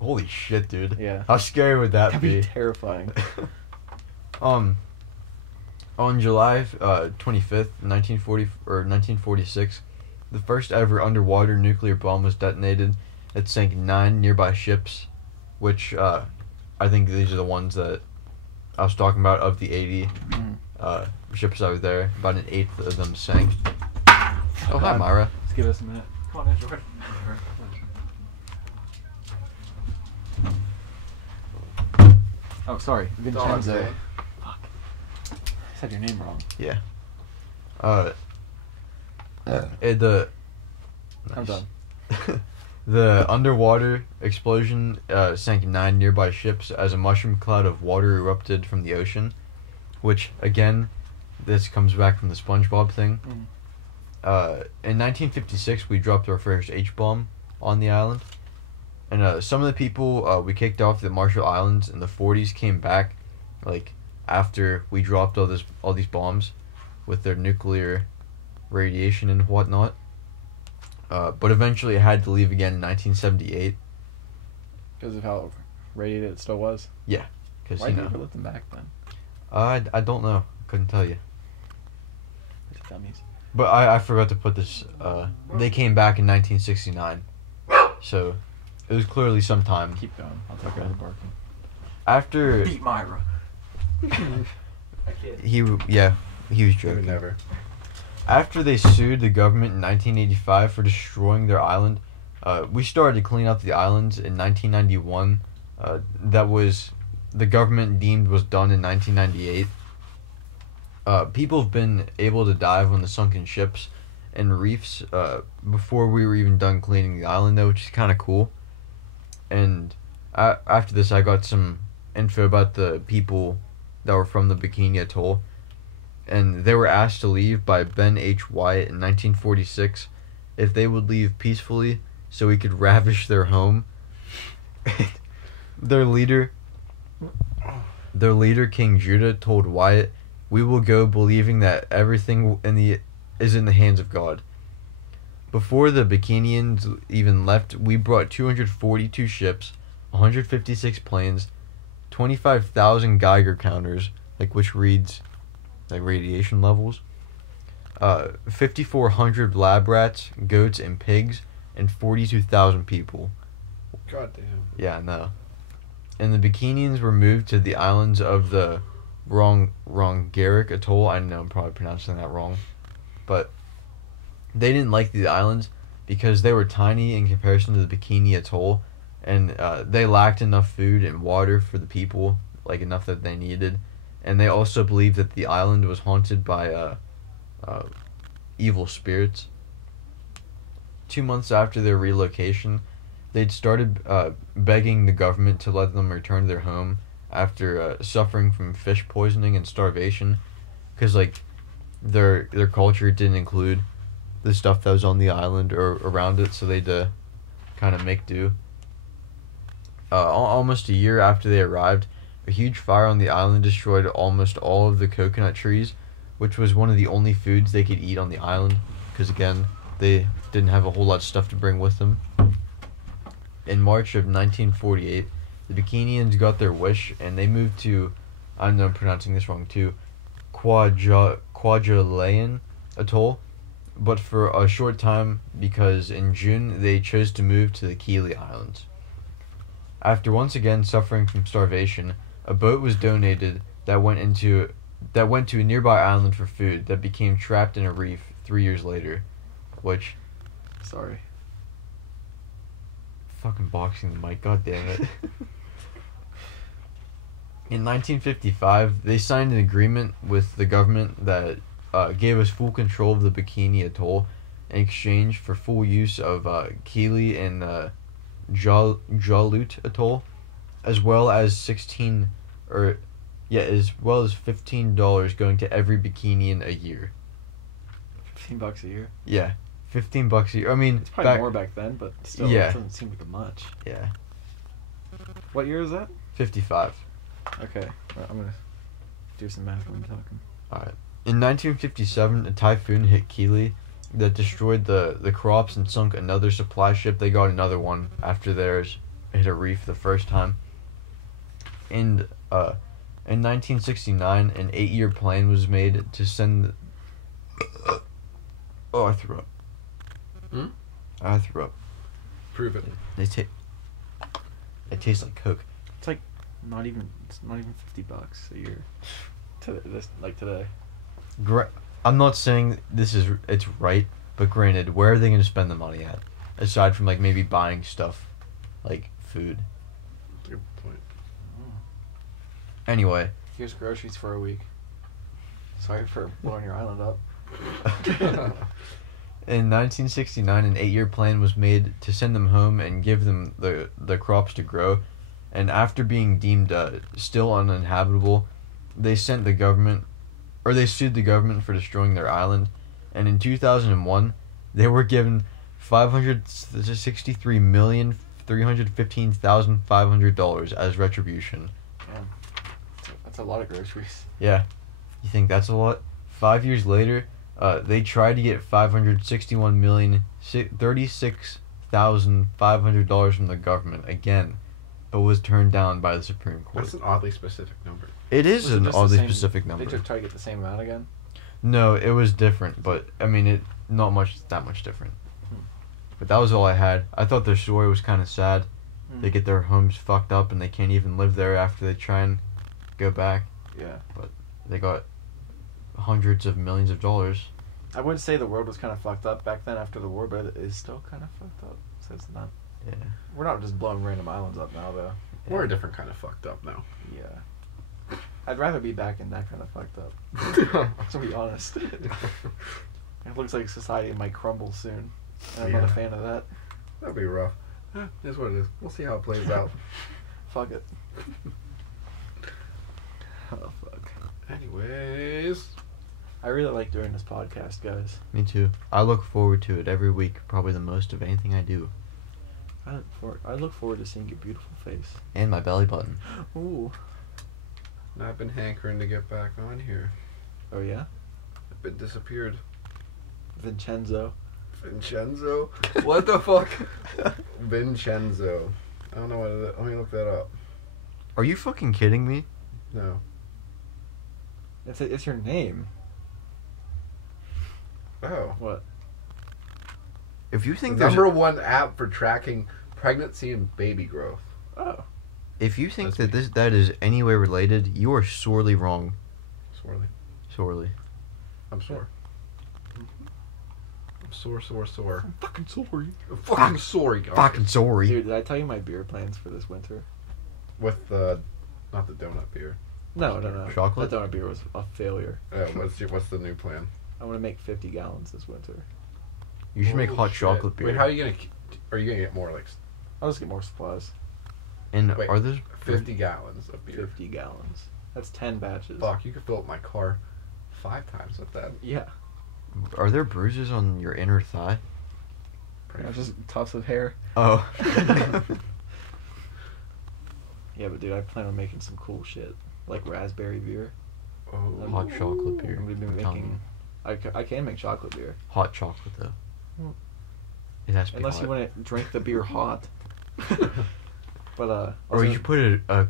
Holy shit, dude. Yeah. How scary would that That'd be terrifying. On July 25th, 1946, the first ever underwater nuclear bomb was detonated. It sank 9 nearby ships, which I think these are the ones that I was talking about. Of the 80 ships that were there, about an eighth of them sank. Oh, hi, Myra. Let's give us a minute. Come on in, Jordan. Oh, sorry. Vincenzo. Fuck. I said your name wrong. Yeah. I'm done. The underwater explosion sank 9 nearby ships as a mushroom cloud of water erupted from the ocean, which, again, this comes back from the SpongeBob thing. In 1956, we dropped our first H-bomb on the island, and some of the people we kicked off the Marshall Islands in the 40s came back, like, after we dropped all these bombs with their nuclear radiation and whatnot. But eventually it had to leave again in 1978. Because of how radiated it still was? Yeah. Cause, why did you ever let them back then? I don't know. Couldn't tell you. Dummies. But I forgot to put this. They came back in 1969. So it was clearly some time. Keep going. I'll talk about the barking. After... Beat Myra. He was joking. Never. After they sued the government in 1985 for destroying their island, we started to clean up the islands in 1991. That was the government deemed was done in 1998. People have been able to dive on the sunken ships and reefs before we were even done cleaning the island, though, which is kind of cool. And after this, I got some info about the people that were from the Bikini Atoll. And they were asked to leave by Ben H. Wyatt in 1946 if they would leave peacefully so he could ravish their home. Their leader, King Judah, told Wyatt, "We will go believing that everything is in the hands of God." Before the Bikinians even left, we brought 242 ships, 156 planes, 25,000 Geiger counters, which reads radiation levels, 5,400 lab rats, goats, and pigs, and 42,000 people. God damn. Yeah, I know. And the Bikinians were moved to the islands of the Rongerik Atoll. I know I'm probably pronouncing that wrong, but they didn't like the islands because they were tiny in comparison to the Bikini Atoll, and they lacked enough food and water for the people, enough that they needed. And they also believed that the island was haunted by evil spirits. 2 months after their relocation, they'd started begging the government to let them return to their home after suffering from fish poisoning and starvation, because their culture didn't include the stuff that was on the island or around it, so they'd kind of make do. Almost a year after they arrived, a huge fire on the island destroyed almost all of the coconut trees, which was one of the only foods they could eat on the island, because again, they didn't have a whole lot of stuff to bring with them. In March of 1948, the Bikinians got their wish, and they moved to, I know I'm pronouncing this wrong too, Kwajalein Atoll, but for a short time, because in June they chose to move to the Kili Islands. After once again suffering from starvation, a boat was donated that went to a nearby island for food that became trapped in a reef 3 years later, which... Sorry. Fucking boxing the mic, god damn it. In 1955, they signed an agreement with the government that gave us full control of the Bikini Atoll in exchange for full use of Kili and Jalut Atoll, as well as $15 going to every Bikinian a year. $15 a year? Yeah, $15 a year. I mean, it's probably more back then, but still, yeah. It doesn't seem like much. Yeah. What year is that? 55. Okay, I'm gonna do some math when I'm talking. Alright. In 1957, a typhoon hit Kili that destroyed the crops and sunk another supply ship. They got another one after theirs hit a reef the first time. And In 1969, an 8-year plan was made to send... Oh, I threw up. I threw up. Prove it. It tastes like Coke. It's not even $50 a year. Today. I'm not saying it's right, but granted, where are they going to spend the money at? Aside from, like, maybe buying stuff, like food. That's a good point. Anyway. Here's groceries for a week. Sorry for blowing your island up. In 1969, an 8-year plan was made to send them home and give them the crops to grow. And after being deemed still uninhabitable, they sued the government for destroying their island. And in 2001, they were given $563,315,500 as retribution. Damn. That's a lot of groceries. Yeah. You think that's a lot? 5 years later, they tried to get $561,036,500 from the government again, but was turned down by the Supreme Court. That's an oddly specific number. It is an oddly specific number. They just try to get the same amount again? No, it was different, but I mean, that much different. But that was all I had. I thought their story was kind of sad. They get their homes fucked up and they can't even live there after they try and go back. Yeah. But they got hundreds of millions of dollars. I wouldn't say the world was kind of fucked up back then after the war, but it is still kind of fucked up. So it's not. Yeah. We're not just blowing random islands up now, though. Yeah. We're a different kind of fucked up now. Yeah. I'd rather be back in that kind of fucked up. To be honest. It looks like society might crumble soon. And I'm not a fan of that. That'd be rough. That's what it is. We'll see how it plays out. Fuck it. Oh, fuck. Anyways. I really like doing this podcast, guys. Me too. I look forward to it every week, probably the most of anything I do. I look forward to seeing your beautiful face. And my belly button. Ooh. I've been hankering to get back on here. Oh, yeah? I've been disappeared. Vincenzo? What the fuck? Vincenzo. I don't know what it is. Let me look that up. Are you fucking kidding me? No. It's your name. Oh. What? If you think the number one app for tracking pregnancy and baby growth. Oh. If you think that is any way related, you are sorely wrong. Sorely. I'm sore. I'm sore. I'm fucking sorry. I'm fucking sorry, guys. Fucking sorry. Dude, did I tell you my beer plans for this winter? With not the donut beer. No. Chocolate? That donut beer was a failure. What's the new plan? I want to make 50 gallons this winter. You should make hot shit. chocolate beer. Wait, how are you gonna get more like? I'll just get more supplies. And wait, are those 50 gallons of beer? 50 gallons. That's 10 batches. Fuck, you could fill up my car 5 times with that. Yeah. Are there bruises on your inner thigh? Just tufts of hair. Oh. Yeah, but dude, I plan on making some cool shit. Like raspberry beer. Oh. Hot chocolate beer. I'm going to be making... I can make chocolate beer. Hot chocolate, though. Well, it has to be unless hot. you want to drink the beer hot. But, or you should put a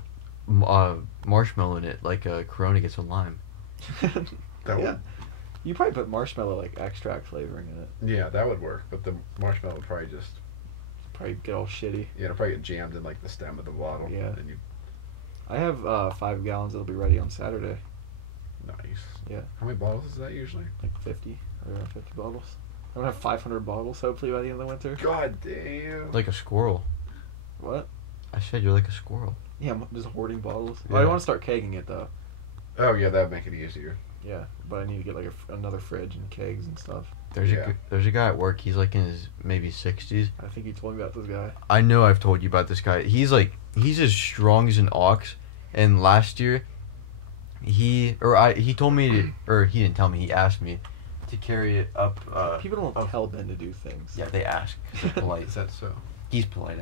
marshmallow in it, like a Corona gets a lime. That would... You probably put marshmallow, like, extract flavoring in it. Yeah, that would work, but the marshmallow would probably just... Probably get all shitty. Yeah, it'll probably get jammed in, like, the stem of the bottle. Yeah. And I have 5 gallons that'll be ready on Saturday. Nice. Yeah. How many bottles is that usually? Like 50. Around 50 bottles. I'm gonna have 500 bottles, hopefully, by the end of the winter. God damn. Like a squirrel. What? I said you're like a squirrel. Yeah, I'm just hoarding bottles. Yeah. Well, I want to start kegging it, though. Oh, yeah, that would make it easier. Yeah, but I need to get, like, another fridge and kegs and stuff. There's a guy at work, he's like in his maybe 60s. I think you told me about this guy. I know I've told you about this guy. He's as strong as an ox, and last year he told me to, or he didn't tell me, he asked me to carry it up. People don't tell Ben to do things. Yeah, they ask 'cause they're polite. Is that so? He's polite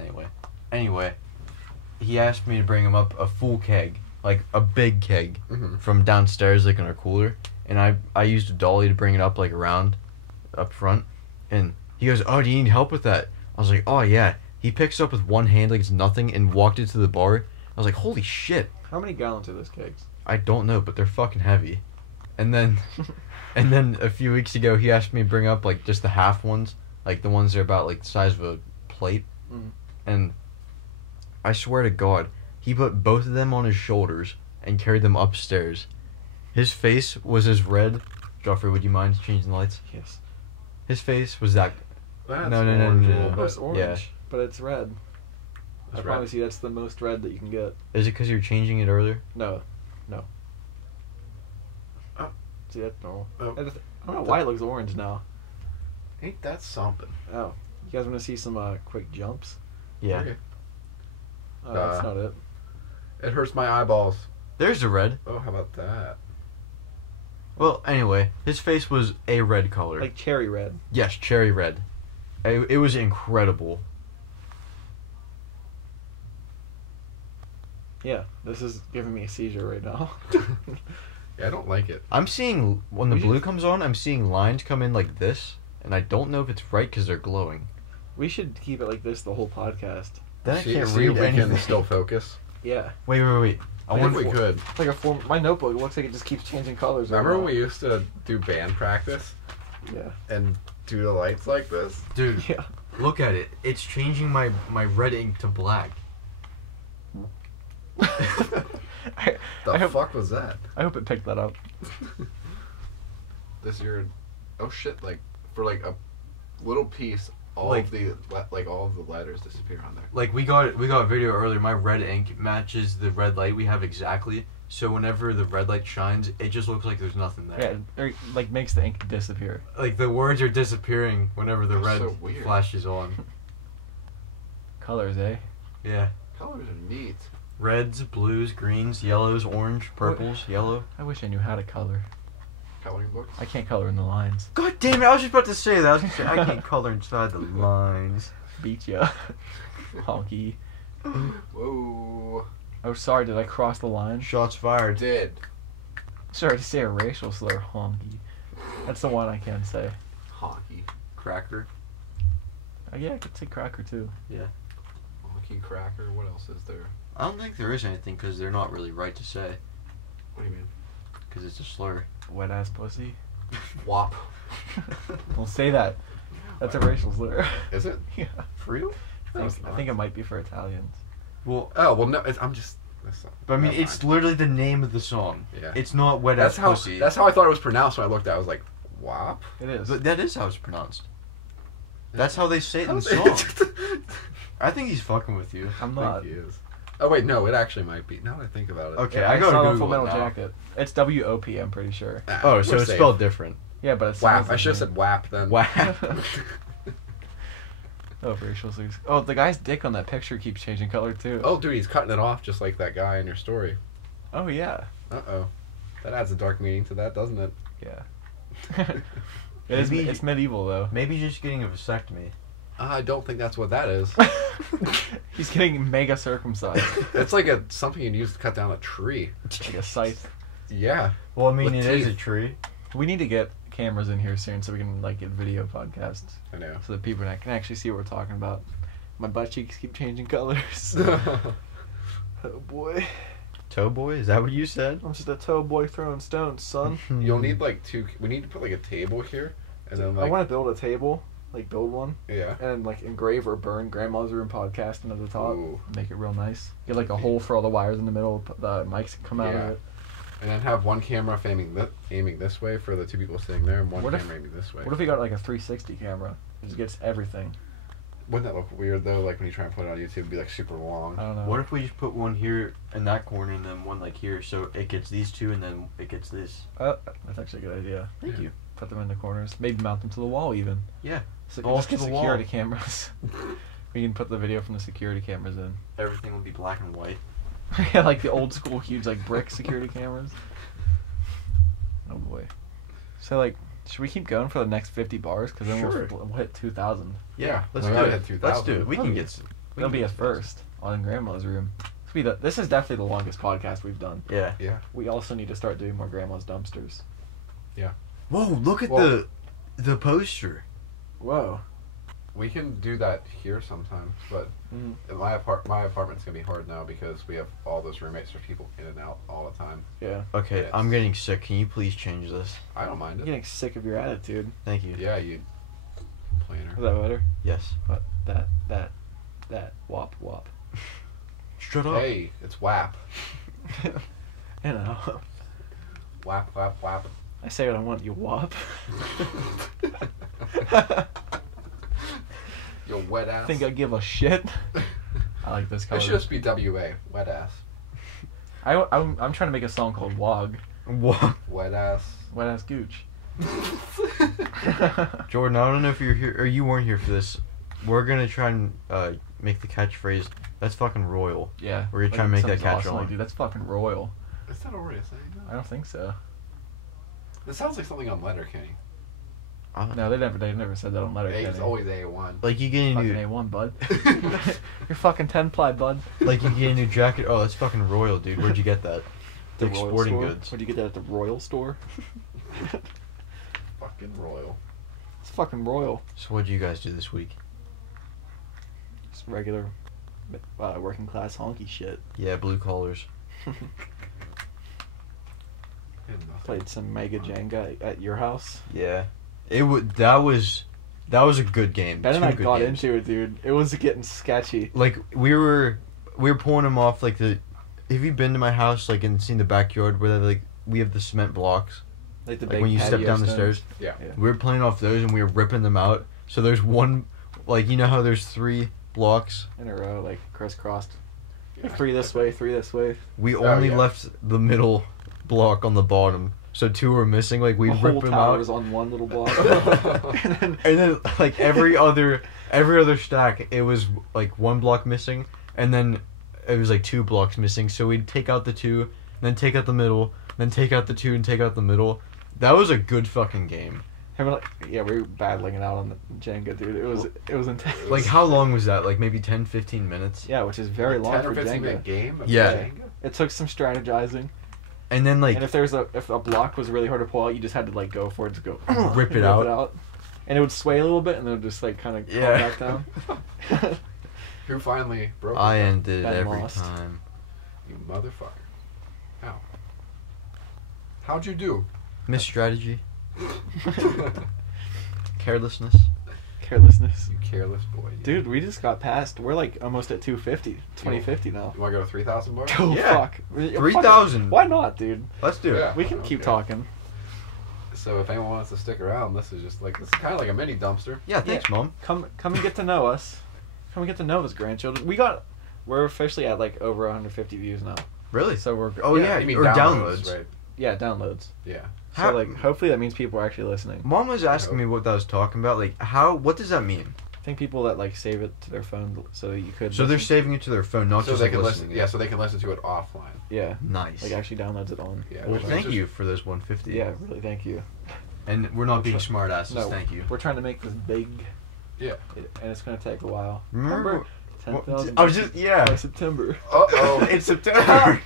anyway. He asked me to bring him up a full keg, like a big keg, from downstairs, like in our cooler, and I used a dolly to bring it up, like around up front, and he goes, "Oh, do you need help with that?" I was like, "Oh yeah." He picks it up with one hand like it's nothing and walked it to the bar. I was like, "Holy shit." How many gallons are those kegs? I don't know, but they're fucking heavy. And then a few weeks ago, he asked me to bring up like just the half ones, like the ones that are about like the size of a plate. And I swear to God, he put both of them on his shoulders and carried them upstairs. His face was as red. Joffrey, would you mind changing the lights? Yes. His face was that. That's No. Oh, it's orange, Yeah. but it's red. It's I red. promise you, that's the most red that you can get. Is it because you're changing it earlier? No. Oh. See, that's normal. Oh. I don't know why it looks orange now. Ain't that something? Oh, you guys want to see some quick jumps? Yeah. Okay. Oh, that's not it. It hurts my eyeballs. There's the red. Oh, how about that? Well, anyway, his face was a red color. Like cherry red. Yes, cherry red. It was incredible. Yeah, this is giving me a seizure right now. Yeah, I don't like it. I'm seeing, when the We blue should- comes on, I'm seeing lines come in like this, and I don't know if it's right because they're glowing. We should keep it like this the whole podcast. Then I See can't if read we anything. can still focus. Yeah. Wait. I think we could. It's like a form. My notebook looks like it just keeps changing colors. Remember right when we now. used to do band practice Yeah. and do the lights like this? Dude, Yeah. look at it. It's changing my red ink to black. I The hope- fuck was that? I hope it picked that up. This your... Oh shit, like, for like a little piece, all Like- of the all of the letters disappear on there. Like we got a video earlier. My red ink matches the red light we have exactly. So whenever the red light shines, it just looks like there's nothing there. Yeah, or like makes the ink disappear. Like the words are disappearing whenever the That's red so weird. flashes on. Colors, eh? Yeah. Colors are neat. Reds, blues, greens, yellows, orange, purples, yellow. I wish I knew how to color. Coloring books. I can't color in the lines. God damn it! I was just about to say that. I was gonna say I can't color inside the lines. Beat ya. Honky. Whoa. Oh, sorry, did I cross the line? Shots fired. Did. Sorry to say a racial slur, honky. That's the one I can say. Honky. Cracker. Yeah, I could say cracker too. Honky cracker. What else is there? I don't think there is anything because they're not really right to say. What do you mean? Because it's a slur. Wet ass pussy. Wop. Don't say that. That's a racial slur. Is it? Yeah. For real? No, it's I think it might be for Italians. Well, Oh well, no. I'm just. but I mean, never it's mind. literally the name of the song. Yeah. It's not wet That's ass how. pussy. That's how I thought it was pronounced when I looked at it. I was like, wop. It is. But that is how it's pronounced. That's how they say it in the How's song. it- I think he's fucking with you. I'm I not. think he is. Oh wait, no. It actually might be. Now that I think about it. Okay, Yeah, I gotta saw it on Google Full it Metal now. Jacket. It's W-O-P, I'm pretty sure. Ah, Oh, so we're it's safe. spelled different. Yeah, but it's Wap. I should have said wap then. Wow. Oh, racial slurs. Oh, the guy's dick on that picture keeps changing color too. Oh, dude, he's cutting it off just like that guy in your story. Oh yeah. Uh-oh. That adds a dark meaning to that, doesn't it? Yeah. It is. Maybe- It's medieval though. Maybe he's just getting a vasectomy. I don't think that's what that is. He's getting mega circumcised. It's like something you'd use to cut down a tree. Like a scythe. Yeah. Well, I mean, With it is a teeth. tree. We need to get cameras in here soon so we can like get video podcasts I know. so that people can actually see what we're talking about. My butt cheeks keep changing colors. Oh boy. Toe boy, is that what you said? I'm just a toe boy throwing stones, son. You'll need like two. We need to put like a table here, and then I like want to build a table, like build one, yeah. and like engrave or burn Grandma's Room podcast into the top. Ooh. Make it real nice. Get like a hole for all the wires in the middle. The mics can come out Yeah. of it. And then have one camera aiming this way for the two people sitting there, and one What if- camera aiming this way. What if we got like a 360 camera? It just gets everything. Wouldn't that look weird though? Like when you try and put it on YouTube, it'd be like super long. I don't know. What if we just put one here in that corner and then one like here, so it gets these two and then it gets this? That's actually a good idea. Thank Yeah. you. Put them in the corners. Maybe mount them to the wall even. Yeah. So Balls just get to the wall. security cameras. We can put the video from the security cameras in. Everything will be black and white. Yeah, like the old school huge like brick security cameras. Oh boy. So like, should we keep going for the next 50 bars? Because then Sure. we'll hit 2,000. Yeah, Let's we do already it. had 2,000. Let's do it. We can get. That'll be a first on Grandma's Room. This is definitely the longest podcast we've done. Yeah. Yeah. We also need to start doing more Grandma's Dumpsters. Whoa! Look at Well- the poster. Whoa. We can do that here sometimes, but in my apartment's gonna be hard now because we have all those roommates or people in and out all the time. Yeah. Okay, Yes. I'm getting sick. Can you please change this? I don't mind I'm it. getting sick of your attitude. Thank you. Yeah, you complainer. Is that better? Yes. What? That. Wop. Shut up. Hey, it's WAP. You know. WAP, WAP, WAP. I say what I want, you wop. You wet ass. Think I give a shit? I like this color. It should just be WA, wet ass. I'm trying to make a song called Wog. What? Wet ass. Wet ass gooch. Jordan, I don't know if you're here or you weren't here for this. We're gonna try and make the catchphrase. That's fucking royal. Yeah. We're gonna try and make that catch awesome, on. dude. That's fucking royal. Is that already a saying? I don't think so. It sounds like something on Letterkenny. No, they never said that on Letterkenny. It's always A1. Like you get a Fucking new, A1, bud. You're fucking 10-ply, bud. like you get a new jacket. Oh, that's fucking royal, dude. Where'd you get that? The Dick's Royal Sporting Store? Goods. Where'd you get that at the Royal Store? Fucking royal. It's fucking royal. So what'd you guys do this week? Just regular, working class honky shit. Yeah, blue collars. Played some Mega Jenga at your house. Yeah, that was a good game. Ben and I Two good got games. into it, dude. It was getting sketchy. Like we were pulling them off like the. Have you been to my house like and seen the backyard where like we have the cement blocks? Like the Like big when you step patio down the stones. stairs. Yeah. We were playing off those and we were ripping them out. So there's one, like you know how there's 3 blocks. In a row, like crisscrossed. Yeah. 3 this way, 3 this way. We Oh, only yeah. left the middle block on the bottom. So 2 were missing. Like we The rip whole them tower out. was on one little block. and then like every other stack it was like 1 block missing and then it was like 2 blocks missing, so we'd take out the 2, then take out the middle, then take out the 2 and take out the middle. That was a good fucking game. We were battling it out on the Jenga, dude. It was intense. Like how long was that? Like maybe 10-15 minutes. Yeah, which is very long 10 for or 15 Jenga. minute game of Yeah. Jenga? It took some strategizing. And then like And if a block was really hard to pull out, you just had to like go for it to go Rip it out. And it would sway a little bit, and then it would just like kind of calm back down. Who finally broke I it? ended it Ben every lost. time. You motherfucker. How? How'd you do? Misstrategy, carelessness. Carelessness. You careless boy. You. Dude, we just got past. We're like almost at 2050 now. You want to go to 3,000 bars? Oh, Yeah. fuck. 3,000. Why not, dude? Let's do it. Yeah. We can keep Okay. talking. So if anyone wants to stick around, this is just like, this is kind of like a mini dumpster. Yeah, thanks, Mom. Come and get to know us. Come and get to know us, grandchildren. We're officially at like over 150 views now. Really? So we're Oh yeah, you mean or downloads. right? yeah, downloads. Yeah. So How- like hopefully that means people are actually listening. Mom was asking me what that was talking about. Like, what does that mean? I think people that like save it to their phone so you could. So they're listen. saving it to their phone, not So just they like can listening. listen. Yeah, so they can listen to it offline. Yeah. Nice. Like actually downloads it on. Yeah. Well, which is thank just- you for those 150. Yeah, really. Thank you. And we're not being smart asses. No, Thank you. We're trying to make this big. Yeah. And it's gonna take a while. Remember? 10,000. I was just by September. Uh-oh. It's September.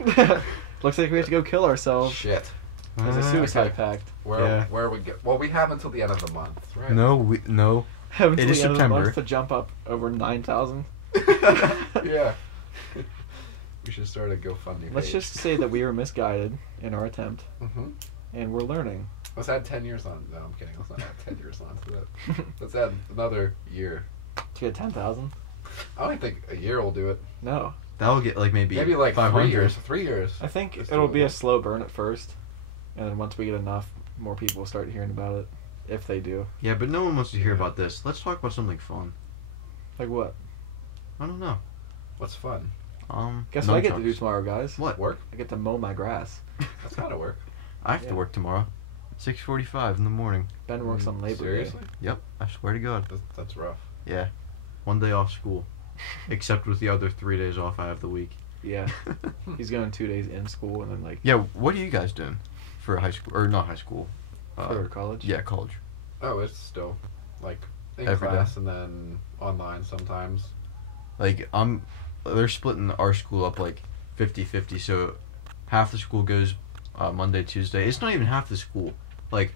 Looks like we have to go kill ourselves. Shit. It's a suicide pact. Where we get? Well, we have until the end of the month, right? No. Have until It is the end of the September. month to jump up over 9,000. Yeah. We should start a GoFundMe. Let's page. just say that we were misguided in our attempt, Mhm. and we're learning. Let's add 10 years on. No, I'm kidding. Let's not add 10 years on to that. Let's add another year. To get 10,000? I don't think a year will do it. No. That'll get like maybe like 500. 3 years. 3 years. I think Let's it'll do be it. a slow burn at first, and then once we get enough, more people will start hearing about it, if they do. Yeah, but no one wants to hear about this. Let's talk about something fun. Like what? I don't know. What's fun? Guess what I get to nunchucks. do tomorrow, guys? What? Work? I get to mow my grass. That's kind of work. I have to Yeah. work tomorrow. 6:45 in the morning. Ben works on Labor Seriously? Yep, I swear to God. That's rough. Yeah. 1 day off school. Except with the other 3 days off I have the week. Day. Yeah. He's going 2 days in school and then like Yeah, what are you guys doing for high school? Or not high school. for college. Yeah, college. Oh, it's still like in Every day. class and then online sometimes. Like, they're splitting our school up like 50-50, so half the school goes Monday, Tuesday. It's not even half the school. Like,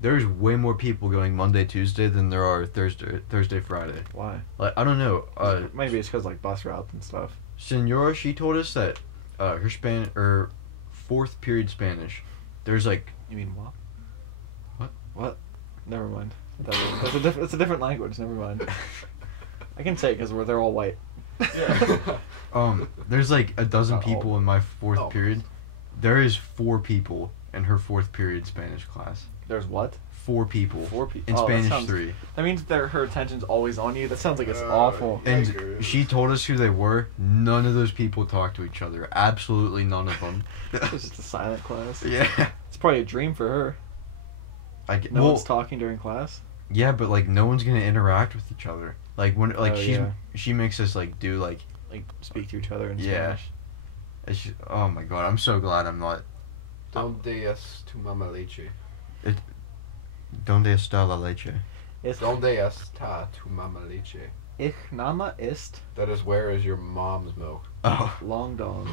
there's way more people going Monday, Tuesday than there are Thursday, Friday. Why? Like, I don't know. Maybe it's because like bus routes and stuff. Senora, she told us that her fourth period Spanish, there's like. You mean what? What? What? Never mind. It's a different language. Never mind. I can say it because they're all white. Yeah. There's like a dozen Not all. people in my fourth period. There is 4 people in her fourth period Spanish class. There's what? 4 people. 4 people. In Spanish 3. That means her attention's always on you. That sounds like it's Oh, awful. yeah. And Yikers. she told us who they were. None of those people talked to each other. Absolutely none of them. It's just a silent class. Yeah. It's probably a dream for her. No one's talking during class. Yeah, but like no one's gonna interact with each other. Like when like Oh, she makes us like do like speak to each other in Yeah. Spanish. it's just, oh my god, I'm so glad I'm not. Donde es tu mamá leche? Donde está la leche? Donde está tu mamá leche? Ich Name ist That is, where is your mom's milk? Oh. Long Dog.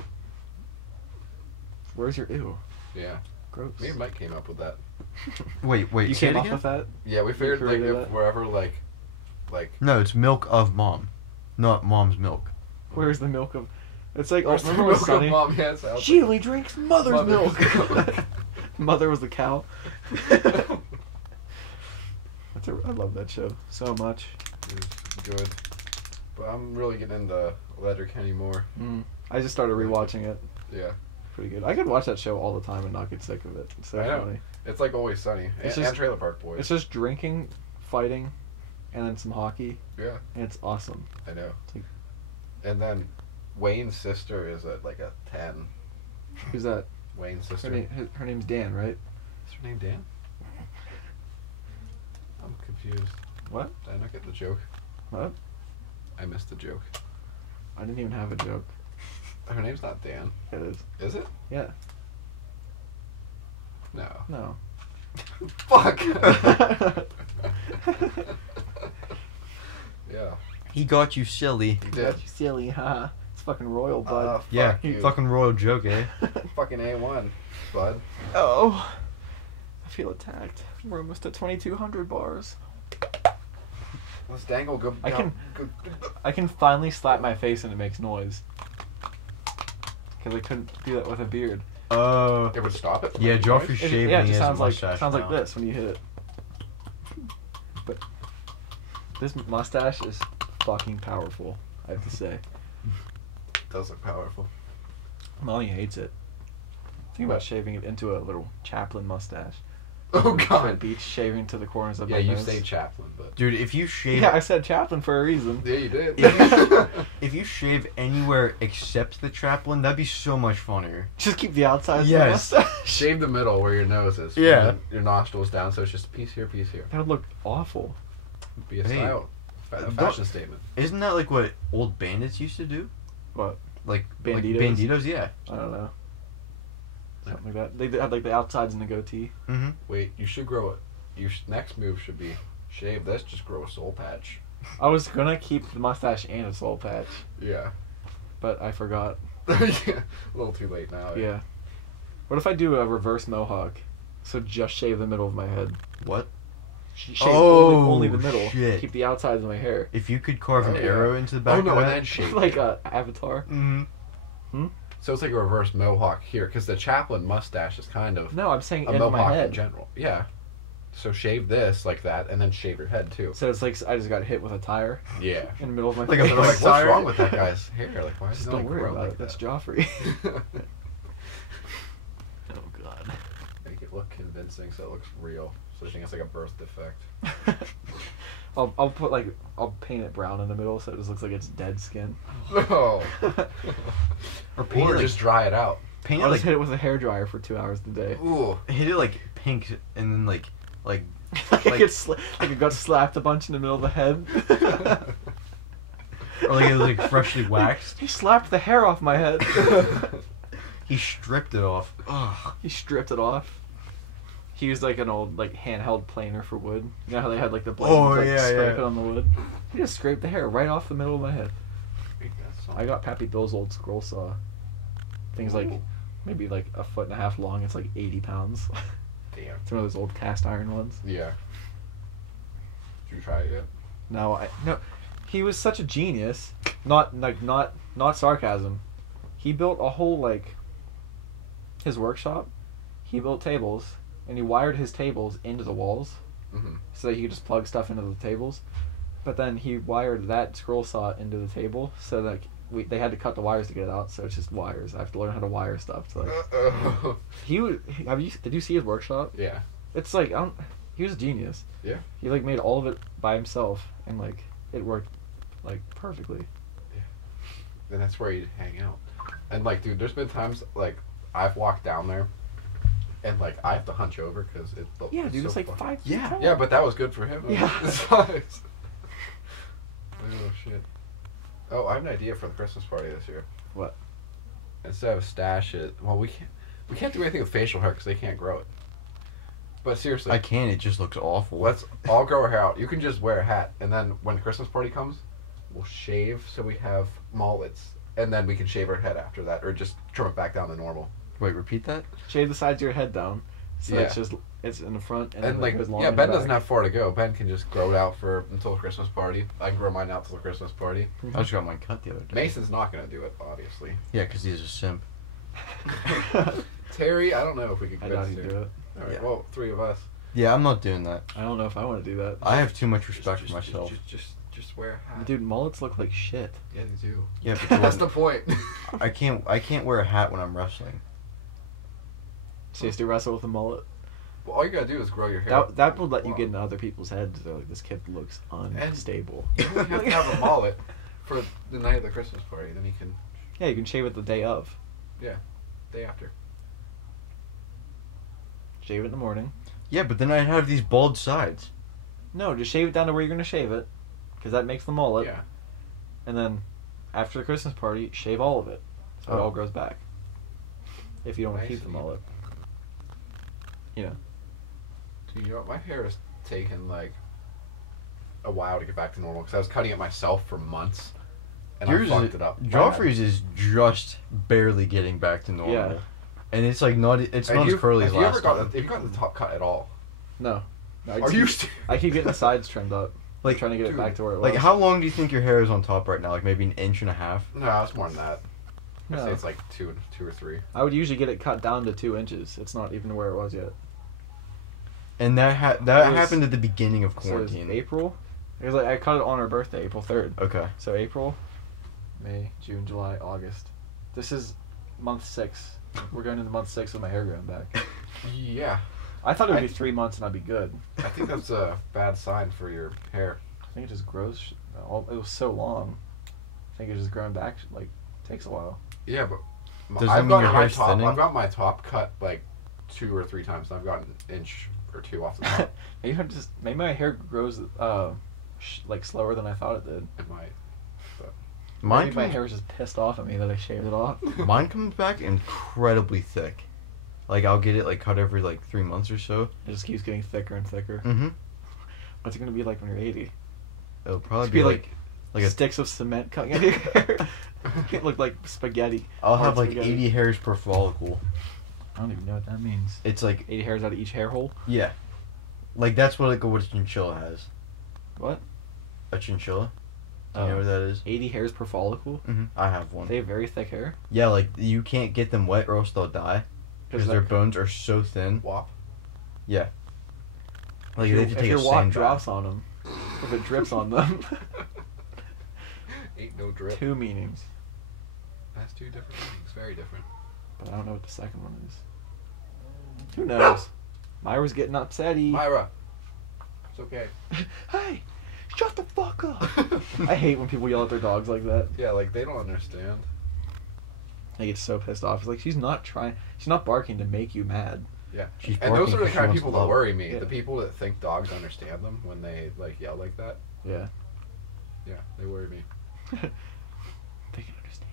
Where's your ew? Yeah. Gross. Me and Mike came up with that. Wait. You Say came it up again? with that? Yeah, we figured like created if that? wherever like No, it's milk of mom, not mom's milk. Where's the milk of? It's like where's the remember when milk of Sunny? mom? Yeah, it sounds She like- only drinks mother's Mother's milk. milk. Mother was the cow. I love that show so much. It's good. But I'm really getting into Letterkenny more. I just started rewatching it. Yeah. Pretty good. I could watch that show all the time and not get sick of it. It's so I know. funny. It's like Always Sunny. It's And just- Trailer Park Boys. It's just drinking, fighting, and then some hockey, Yeah, and it's awesome. I know. It's like- And then Wayne's sister is at like a 10. Who's that? Wayne's sister. Her name's Dan, right? Is her name Dan? I'm confused. What? Did I not get the joke? What? I missed the joke. I didn't even have a joke. Her name's not Dan. It is. Is it? Yeah. No. No. Fuck! Yeah. He got you silly. You did. You silly, haha. It's fucking royal, bud. Yeah, Fuck you. fucking royal joke, eh? Fucking A1, bud. Oh. I feel attacked. We're almost at 2,200 bars. Let's dangle. Go. I can- Go, I can finally slap my face and it makes noise. Because I couldn't do that with a beard. it would stop it. Yeah, Joffrey It, shaving yeah, it just his sounds mustache like now. this when you hit it. But this mustache is fucking powerful, I have to say. It does look powerful. Molly hates it. Think about shaving it into a little Chaplin mustache. Oh Trent god. Beach shaving to the corners of Yeah, my you nose. say Chaplin, but Dude, if you shave Yeah, I said Chaplin for a reason. yeah, you did. if you shave anywhere except the Chaplin, that'd be so much funnier. Just keep the outside Yes. of the mustache. Shave the middle where your nose is. Yeah. And then your nostrils down, so it's just a piece here, piece here. That would look awful. Be a Hey. style, a fashion statement. Isn't that like what old bandits used to do? What? Like Banditos? Like banditos, yeah. I don't know. Something like that. They had like the outsides and the goatee. Mm-hmm. Wait, you should grow it. Your next move should be shave this, just grow a soul patch. I was gonna keep the mustache and a soul patch, Yeah. but I forgot. Yeah. A little too late now. Yeah. What if I do a reverse mohawk? So just shave the middle of my head. What? Shave Oh, only the middle. shit. Keep the outsides of my hair. If you could carve an Oh, yeah. arrow into the back Oh no, of and that. then shave. like a Avatar. Mm-hmm. So it's like a reverse mohawk here, because the Chaplin mustache is kind of No, I'm saying a in my mohawk in head. general. Yeah. So shave this like that, and then shave your head too. So it's like I just got hit with a tire Yeah. in the middle of my Like face. a They're like, bus what's tire? wrong with that guy's hair? Like, why is Just it don't not worry grow about like it. That's that? Joffrey. Oh god. Make it look convincing so it looks real. So you think it's like a birth defect. I'll put like I'll paint it brown in the middle so it just looks like it's dead skin. No. Or paint Or it like, just dry it out. paint it I'll like just hit it with a hairdryer for 2 hours a day. Ooh. hit it like pink and then like like Like- it got slapped a bunch in the middle of the head. or like it was like freshly waxed. He slapped the hair off my head. He stripped it off. Ugh. He stripped it off. He used like an old like handheld planer for wood. You know how they had like the blade Oh, like, yeah, scrape yeah. it on the wood? He just scraped the hair right off the middle of my head. I got Pappy Bill's old scroll saw. Thing's like Ooh. maybe like a foot and a half long. It's like 80 pounds. Damn. It's one of those old cast iron ones. Yeah. Did you try it yet? No. He was such a genius. Not sarcasm. He built a whole, like, his workshop. He built tables, and he wired his tables into the walls, so that he could just plug stuff into the tables. But then he wired that scroll saw into the table, so that they had to cut the wires to get it out. So it's just wires. I have to learn how to wire stuff. So like, did you see his workshop? Yeah. It's like he was a genius. Yeah. He like made all of it by himself, and like it worked like perfectly. Yeah. And that's where you'd hang out. And like, dude, there's been times like I've walked down there, and like I have to hunch over because it's dude, so it's like far. 5 feet Yeah. tall. Yeah, but that was good for him. Yeah. His size. Oh shit. Oh, I have an idea for the Christmas party this year. What? Instead of stash it, well, we can't do anything with facial hair because they can't grow it. But seriously, I can. It just looks awful. let's all grow our hair out. You can just wear a hat, and then when the Christmas party comes, we'll shave so we have mullets, and then we can shave our head after that, or just trim it back down to normal. Wait, repeat that? Shave the sides of your head down, so Yeah. it's in the front and, And then like, it goes long yeah, in the Ben back. doesn't have far to go. Ben can just grow it out until the Christmas party. I can grow mine out till the Christmas party. I just got mine cut the other day. Mason's not gonna do it, obviously. Yeah, because he's a simp. Terry, I don't know if we could I doubt convince he'd him. do it. All right, Yeah. well, 3 of us. Yeah, I'm not doing that. I don't know if I want to do that. I have too much respect for myself. Just wear a hat. Dude, mullets look like shit. Yeah, they do. Yeah, but That's the point. I can't wear a hat when I'm wrestling. So you used to wrestle with a mullet. Well, all you gotta do is grow your hair. That would let you Wow. get into other people's heads. They're like, this kid looks unstable. You don't have to have a mullet for the night of the Christmas party. Then you can, Yeah, you can shave it the day of. day after. Shave it in the morning. Yeah, but then I'd have these bald sides. No, just shave it down to where you're going to shave it, because that makes the mullet. Yeah. And then, after the Christmas party, shave all of it, so it Oh. all grows back. If you don't want to Nice keep the of you. mullet. You know. Dude, you know what? My hair has taken like a while to get back to normal because I was cutting it myself for months, and I fucked it up. Joffrey's is just barely getting back to normal. Yeah. And it's like not. It's not as curly as last time. Have you gotten the top cut at all? No. Are you? I keep getting the sides trimmed up. Like, trying to get dude, it back to where it was. Like, how long do you think your hair is on top right now? Like maybe an inch and a half. No, it's more than that. I'd say No. it's like two or three. I would usually get it cut down to 2 inches. It's not even where it was yet. And that It was- happened at the beginning of So it was quarantine. April. It was like I cut it on her birthday, April 3rd. Okay. So April, May, June, July, August. This is month 6. We're going into month 6 with my hair growing back. Yeah, I thought it would be 3 months and I'd be good. I think that's a bad sign for your hair. I think it just grows. It was so long. I think it just growing back like takes a while. Yeah, but Does that mean your hair's thinning? I've got my top cut like 2 or 3 times. And I've gotten an inch or 2 off the top. maybe my hair grows like slower than I thought it did. It might. Mine Maybe my comes, hair was just pissed off at me that I shaved it off. mine comes back incredibly thick. Like I'll get it like cut every like 3 months or so. It just keeps getting thicker and thicker. Mm-hmm. What's it gonna be like when you're 80? It'll probably Just be like a. sticks of cement coming out of your hair. It looked like spaghetti. I'll have Hard like spaghetti. 80 hairs per follicle. I don't even know what that means. It's like 80 hairs out of each hair hole? yeah, like that's what a chinchilla has. What? A chinchilla. Do you know Oh. what that is? 80 hairs per follicle? Mm-hmm. I have one. They have very thick hair? Yeah, like you can't get them wet or else they'll die because their bones are so thin. Wop. Yeah. Like they have to if take your a wok sand drops bath. on them, if it drips on them. Ain't no drip. 2 meanings. That's 2 different things. Very different. But I don't know what the second one is. Who knows? Myra's getting upsetty. Myra. It's okay. Hey! Shut the fuck up! I hate when people yell at their dogs like that. Yeah, like they don't understand. I get so pissed off. It's like she's not barking to make you mad. Yeah. She's And those barking are the 'cause she kind of wants people that love. worry me. Yeah. The people that think dogs understand them when they like yell like that. Yeah. Yeah, they worry me. They can understand.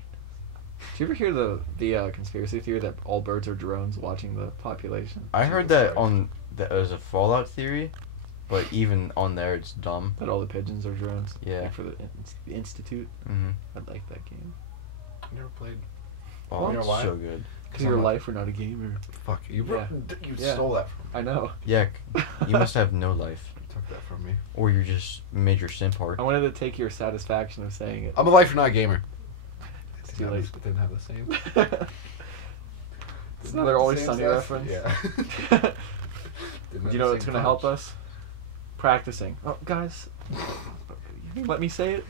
Did you ever hear the conspiracy theory that all birds are drones watching the population? I heard Jesus that Christ. on that as a Fallout theory, but even on there it's dumb. That all the pigeons are drones? Yeah. Like for the Institute? Mm-hmm. I like that game. I never played. Oh, You know it's why? so good. 'Cause your life, we're not a gamer. Fuck you! Yeah. You Yeah. stole that from me. I know. Yeah, you must have no life. You took that from me. Or you're just major simp heart. I wanted to take your satisfaction of saying it. I'm a life, not a gamer. It's too late. It didn't have the same. It's another Always Sunny reference. Yeah. You know what's gonna help us? Practicing. Oh, guys, let me say it.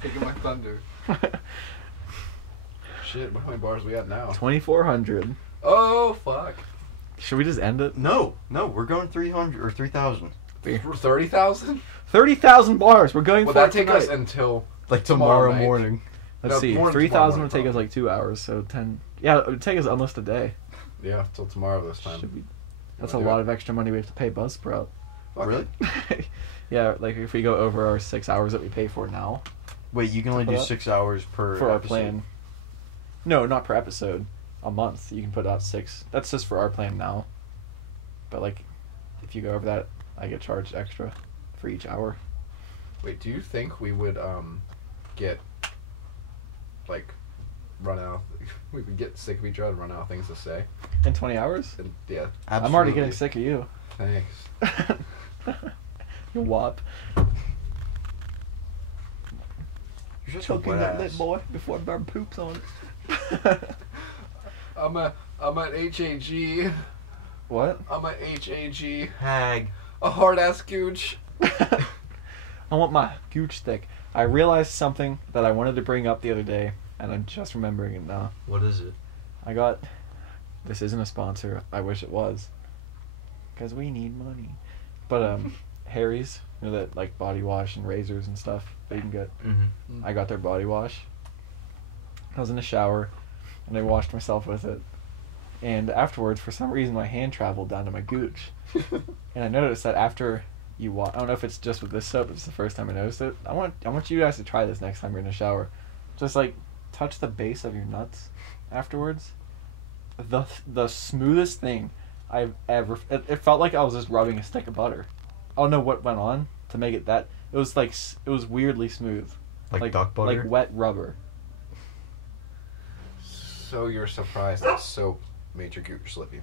Taking my thunder. Shit, how many bars we at now? 2,400. Oh fuck. Should we just end it? No, we're going 300 or 3,000. 30,000? 30,000 bars. We're going Will for that it take tonight. us until Like tomorrow night? morning. Let's No, see. more than 3,000 tomorrow would take us morning, like 2 hours, so 10. Yeah, it would take us almost a day. Yeah, till tomorrow this time. Should we? That's a Wanna do lot it? of extra money we have to pay Buzzsprout. Fuck Really? it. Yeah, like if we go over our 6 hours that we pay for now Wait, you can only do 6 hours per for our episode. plan. No, not per episode. A month. You can put out 6. That's just for our plan now. But like, if you go over that, I get charged extra for each hour. Wait, do you think we would get like run out? We would get sick of each other and run out of things to say. In 20 hours? And, yeah. I'm already Absolutely. getting sick of you. Thanks. You wop. You're just Choking a that wet lip, ass. boy, before Barb poops on it. I'm at HAG. What? I'm at HAG. Hag. A hard ass gooch. I want my gooch stick. I realized something that I wanted to bring up the other day, and I'm just remembering it now. What is it? I got... This isn't a sponsor. I wish it was. Because we need money. But, Harry's, you know, that, like, body wash and razors and stuff that you can get. Mm-hmm. I got their body wash. I was in the shower, and I washed myself with it. And afterwards, for some reason, my hand traveled down to my gooch. And I noticed that after you wash... I don't know if it's just with this soap, it's the first time I noticed it. I want you guys to try this next time you're in the shower. Just, like, touch the base of your nuts afterwards. The smoothest thing I've ever... It felt like I was just rubbing a stick of butter. I don't know what went on to make it that... It was, like, it was weirdly smooth. Like duck butter? Like wet rubber. So you're surprised that soap made your gooch slippy.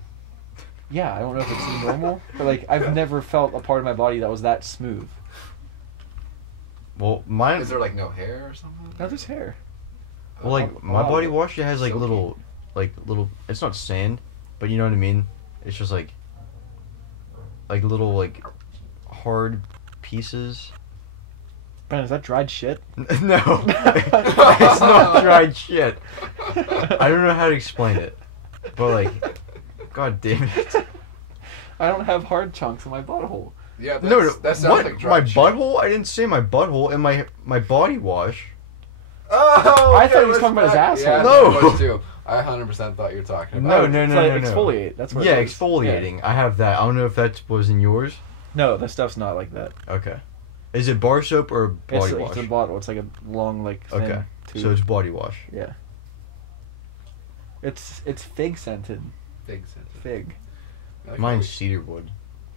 Yeah, I don't know if it's normal, but, like, I've never felt a part of my body that was that smooth. Well, mine... Is there like no hair or something? No, there's hair. Well, like, my body wash, it has, like, Silky. little... It's not sand, but you know what I mean? It's just, like little, like, hard pieces. Ben, is that dried shit? No. It's not dried shit. I don't know how to explain it. But, like... God damn it. I don't have hard chunks in my butthole. Yeah, No, that sounds what? like My dried shit. butthole? I didn't say my butthole. And my body wash. Oh, I thought he was talking about his asshole. Yeah, No. I was too. I 100% thought you were talking about. No, It's no, like no, no. exfoliate. That's what Yeah, it is. exfoliating. I have that. I don't know if that was in yours. No, that stuff's not like that. Okay. Is it bar soap or body wash? It's a bottle. It's like a long, like, thin Okay. tube. So it's body wash. Yeah. It's fig scented. Big sense. Fig. I like Mine's how cedarwood.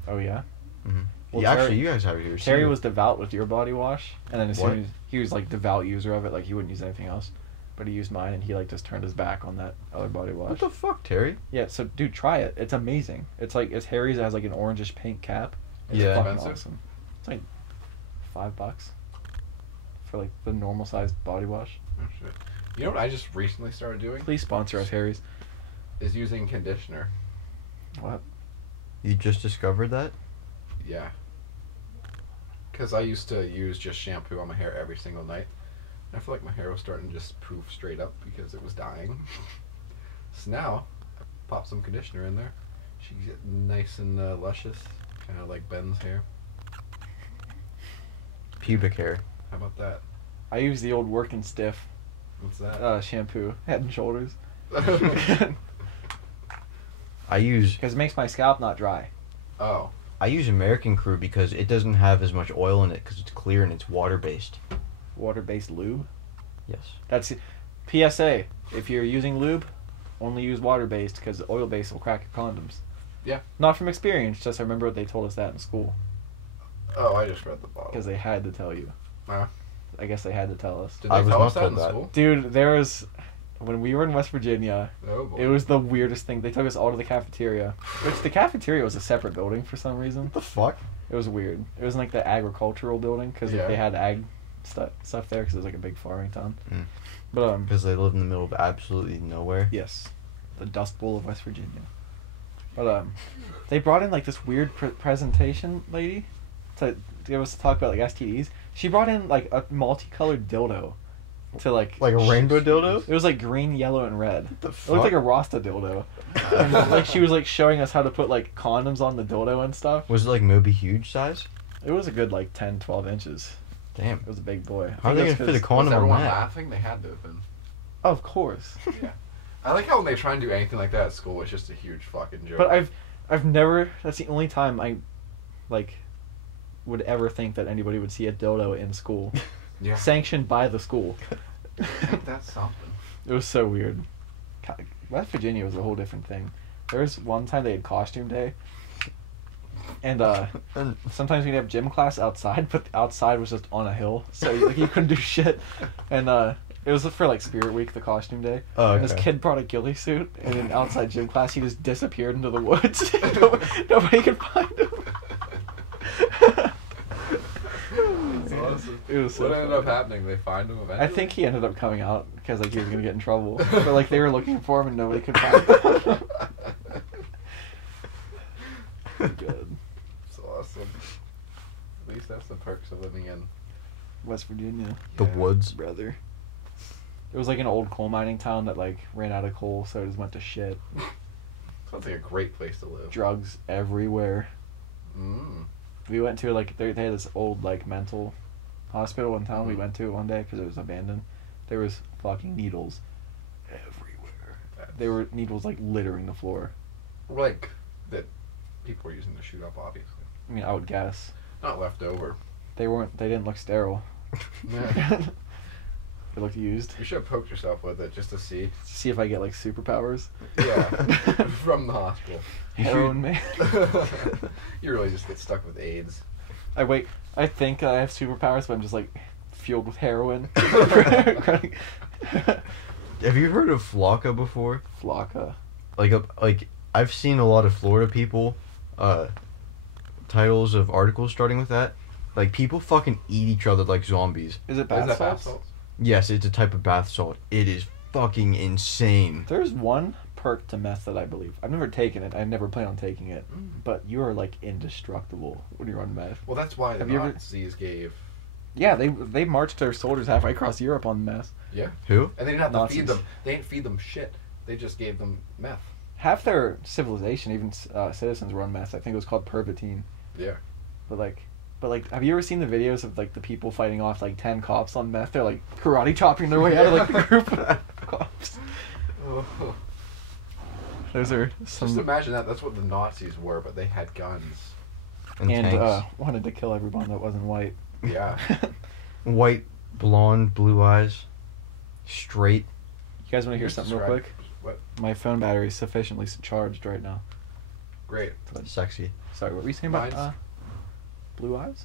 Oh, yeah? Mm-hmm. Well, yeah, Terry- actually, you guys have it here. Terry Cedar. was devout with your body wash, and then as What? soon as he was like devout user of it, like he wouldn't use anything else, but he used mine, and he like just turned his back on that other body wash. What the fuck, Terry? Yeah, so dude, try it. It's amazing. It's like it's Harry's. It has like an orangish pink cap. It's Yeah. fucking Expensive? awesome. It's like $5 for like the normal sized body wash. Oh, shit. You know what I just recently started doing? Please sponsor us, Harry's. Is using conditioner. What? You just discovered that? Yeah. Because I used to use just shampoo on my hair every single night. And I feel like my hair was starting to just poof straight up because it was dying. So now, I pop some conditioner in there. She get nice and luscious. Kind of like Ben's hair. Pubic hair. How about that? I use the old Work and Stiff What's that? shampoo, Head and Shoulders, I use because it makes my scalp not dry. Oh. I use American Crew because it doesn't have as much oil in it because it's clear and it's water based. Water-based lube. Yes. That's PSA. If you're using lube, only use water-based because oil-based will crack your condoms. Yeah. Not from experience, just I remember they told us that in school Oh, I just read the bottle. because they had to tell you. Huh? I guess they had to tell us. Did I they was tell not us that told in that. school? Dude, there was... when we were in West Virginia, Oh boy. it was the weirdest thing. They took us all to the cafeteria, which the cafeteria was a separate building for some reason. What the fuck? It was weird. It was in like the agricultural building because Yeah. they had ag stuff there because it was like a big farming town. Mm. But Because they live in the middle of absolutely nowhere. yes, the Dust Bowl of West Virginia. But they brought in like this weird presentation lady to give us to talk about like STDs. She brought in like a multicolored dildo to like Like a rainbow dildo? It was like green, yellow, and red. What the It looked like a fuck? Rasta dildo. And like she was like showing us how to put like condoms on the dildo and stuff. Was it like Moby Huge size? It was a good like 10, 12 inches. Damn. It was a big boy. How are they gonna fit a Was condom on everyone that? laughing? They had to have been. Of course. Yeah. I like how when they try and do anything like that at school, it's just a huge fucking joke. But I've never. That's the only time I, like, would ever think that anybody would see a dildo in school, yeah. sanctioned by the school. Ain't that something? It was so weird. West Virginia was a whole different thing. There was one time they had costume day, and And sometimes we'd have gym class outside, but the outside was just on a hill, so you couldn't do shit. And it was for like Spirit Week, the costume day. Oh, And this okay. kid brought a ghillie suit, and in outside gym class, he just disappeared into the woods. Nobody could find him. That's awesome. It was so What ended up funny. happening? They find him eventually? I think he ended up coming out because like he was gonna get in trouble, but like they were looking for him and nobody could find him. Good. It's awesome. At least that's the perks of living in West Virginia, the Yeah. woods. brother. It was like an old coal mining town that like ran out of coal, so it just went to shit. Sounds like a great place to live. Drugs everywhere. Mm. We went to like they had this old like mental hospital in town. We Mhm. went to one day because it was abandoned. There was fucking needles everywhere. There were needles like littering the floor. Like that people were using to shoot up, obviously. I mean, I would guess Not left over. they weren't. They didn't look sterile. Yeah. They looked used. You should have poked yourself with it just to see. See if I get like superpowers. Yeah. From the hospital. You Heroin, man. You really just get stuck with AIDS. I think I have superpowers, but I'm just like fueled with heroin. Have you heard of Flocka before? Flocka. Like I've seen a lot of Florida people titles of articles starting with that. Like people fucking eat each other like zombies. Is it Is bath that bath salts? salts? Yes, it's a type of bath salt. It is fucking insane. There's one perk to meth that I believe. I've never taken it. I never plan on taking it. Mm. But you are like indestructible when you're on meth. Well, that's why the Have you ever- Nazis gave. Yeah, they marched their soldiers halfway across Europe on meth. Yeah. Who? And they didn't have to Nazis. feed them. They didn't feed them shit. They just gave them meth. Half their civilization, even citizens, were on meth. I think it was called Pervitin. Yeah. But like, have you ever seen the videos of like the people fighting off like 10 cops on meth? They're like karate chopping their way out of like the group of cops. Those are some Just imagine that. That's what the Nazis were, but they had guns. And and tanks. wanted to kill everyone that wasn't white. Yeah. White, blonde, blue eyes, straight. You guys want to hear Just something real describe- quick? What? My phone battery is sufficiently charged right now. Great. Sexy. Sorry, what were you saying about Mine's- blue eyes?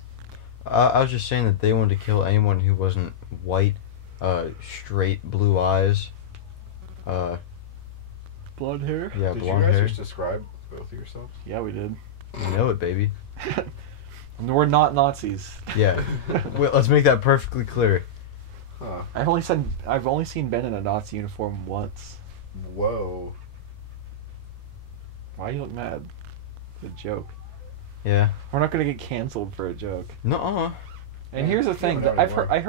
I was just saying that they wanted to kill anyone who wasn't white, straight, blue eyes. Blonde hair? Yeah, Did blonde you guys hair. just describe both of yourselves? Yeah, we did. You know it, baby. We're not Nazis. Yeah. Well, let's make that perfectly clear. Huh. I've only seen Ben in a Nazi uniform once. Whoa. Why do you look mad? It's a joke. Yeah. We're not gonna get canceled for a joke. Nuh-uh. And Yeah, here's the you do thing that whatever you want. I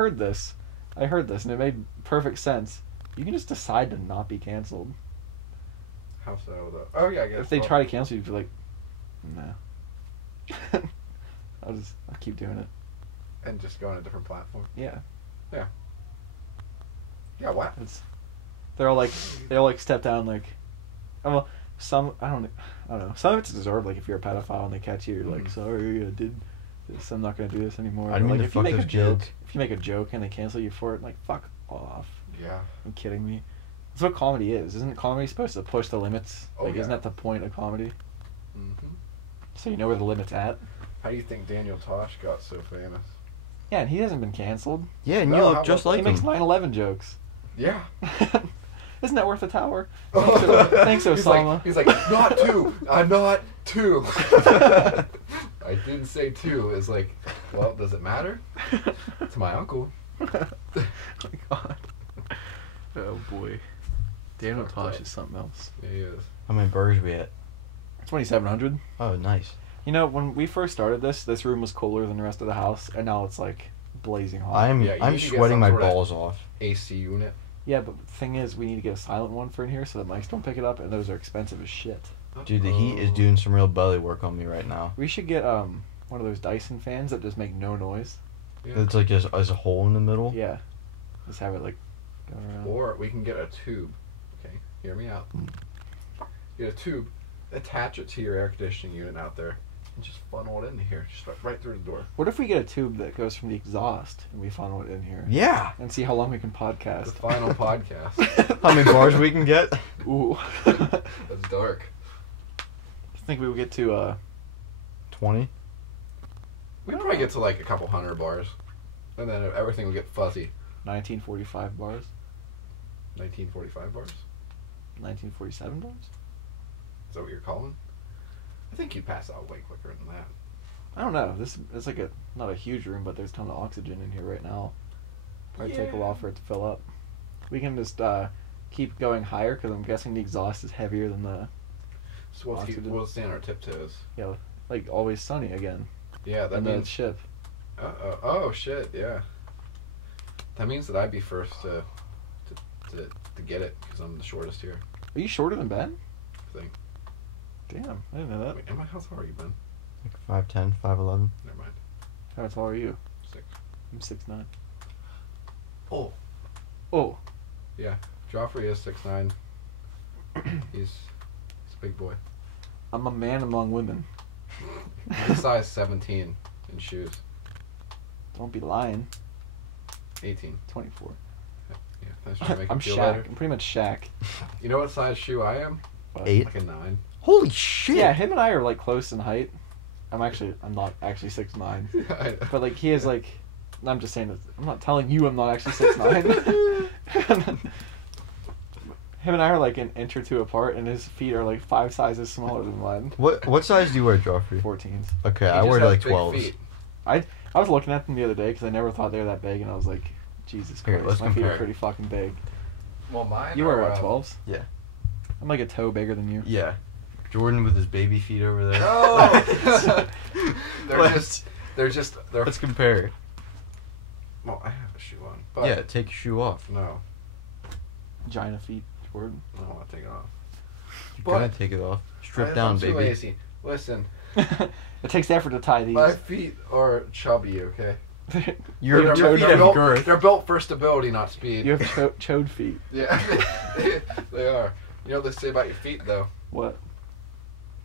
heard this, and it made perfect sense. You can just decide to not be canceled. How so, though? Oh, yeah, I guess. If they well, try to cancel you, you'd be like, no. I'll keep doing it. And just go on a different platform. Yeah. Yeah, what? They all step down like, well, some I don't know. Some of it's deserved. Like if you're a pedophile and they catch you, you're like, Mhm. sorry, I did this. I'm not gonna do this anymore. I didn't Or, mean like to if you fuck make a those joke, kids. if you make a joke and they cancel you for it, like fuck off. Yeah. Are you kidding me? That's what comedy is. Isn't comedy supposed to push the limits? Oh, Like, yeah. isn't that the point of comedy? Mm-hmm. So you know where the limit's at. How do you think Daniel Tosh got so famous? Yeah, and he hasn't been canceled. Yeah, and No, you how look just about- like he makes him. 9/11 jokes. Yeah. Isn't that worth a tower? Thanks, Osama. He's like, not two. Not two. I didn't say two. It's like, well, does it matter? To my uncle. Oh my god. Oh boy. Daniel Tosh is something else. Yeah, he is. How many burgers we at? 2,700. Oh, nice. You know, when we first started this room was cooler than the rest of the house, and now it's like blazing hot. I'm Yeah, you need to get sweating some my sort of balls off. AC unit. Yeah, but the thing is, we need to get a silent one for in here so that mics don't pick it up, and those are expensive as shit. Dude, the heat is doing some real belly work on me right now. We should get one of those Dyson fans that just make no noise. Yeah. It's like there's a hole in the middle. Yeah. Just have it like go around. Or we can get a tube. Okay, hear me out. Get a tube, attach it to your air conditioning unit out there, and just funnel it in here, just right through the door. What if we get a tube that goes from the exhaust and we funnel it in here? Yeah. And see how long we can The podcast. final podcast. How many bars we can get? Ooh. That's dark. I think we would get to 20. We'd probably get to like a couple hundred bars, and then everything would get fuzzy. 1945 bars. 1945 bars? 1947 bars? Is that what you're calling? I think you'd pass out way quicker than that. I don't know. This it's like not a huge room, but there's a ton of oxygen in here right now. Probably take a while for it to fill up. We can just keep going higher because I'm guessing the exhaust is heavier than the So we'll stay on our tiptoes. like Always Sunny again. Yeah, that And means. the ship. Oh shit! Yeah. That means that I'd be first to get it because I'm the shortest here. Are you shorter than Ben? I think. Damn, I didn't know that. Wait, how tall are you, Ben? Like 5'10", 5'11". Never mind. How tall are you? 6. I'm 6'9". Oh. Oh. Yeah, Joffrey is 6'9". He's a big boy. I'm a man among women. He's size 17 in shoes. Don't be lying. 18. 24. Yeah, that's trying to make I'm you feel Shaq. better. I'm pretty much Shaq. You know what size shoe I am? But 8. Like a 9. Holy shit! Yeah, him and I are like close in height. I'm not actually 6'9". But like he is like, I'm just saying that I'm not telling you I'm not actually 6'9". Him and I are like an inch or two apart, and his feet are like 5 sizes smaller than mine. What size do you wear, Joffrey? 14s. Okay, He I just wear has like big 12s. feet. I was looking at them the other day because I never thought they were that big, and I was like, Jesus Here, Christ, let's my feet compare. are pretty fucking big. Well, mine You wear are, what, 12s? Yeah. I'm like a toe bigger than you. Yeah. Jordan with his baby feet over there. No! Let's They're Let's compare. Well, I have a shoe on. But Yeah, take your shoe off. No. Vagina feet, Jordan. I don't want to take it off. You're But- gonna take it off. Strip down, I'm baby. too lazy. Listen, It takes effort to tie these. my feet are chubby, okay? Your They're feet have built, girth. they're built for stability, not speed. You have chode feet. Yeah, they are. You know what they say about your feet, though? What?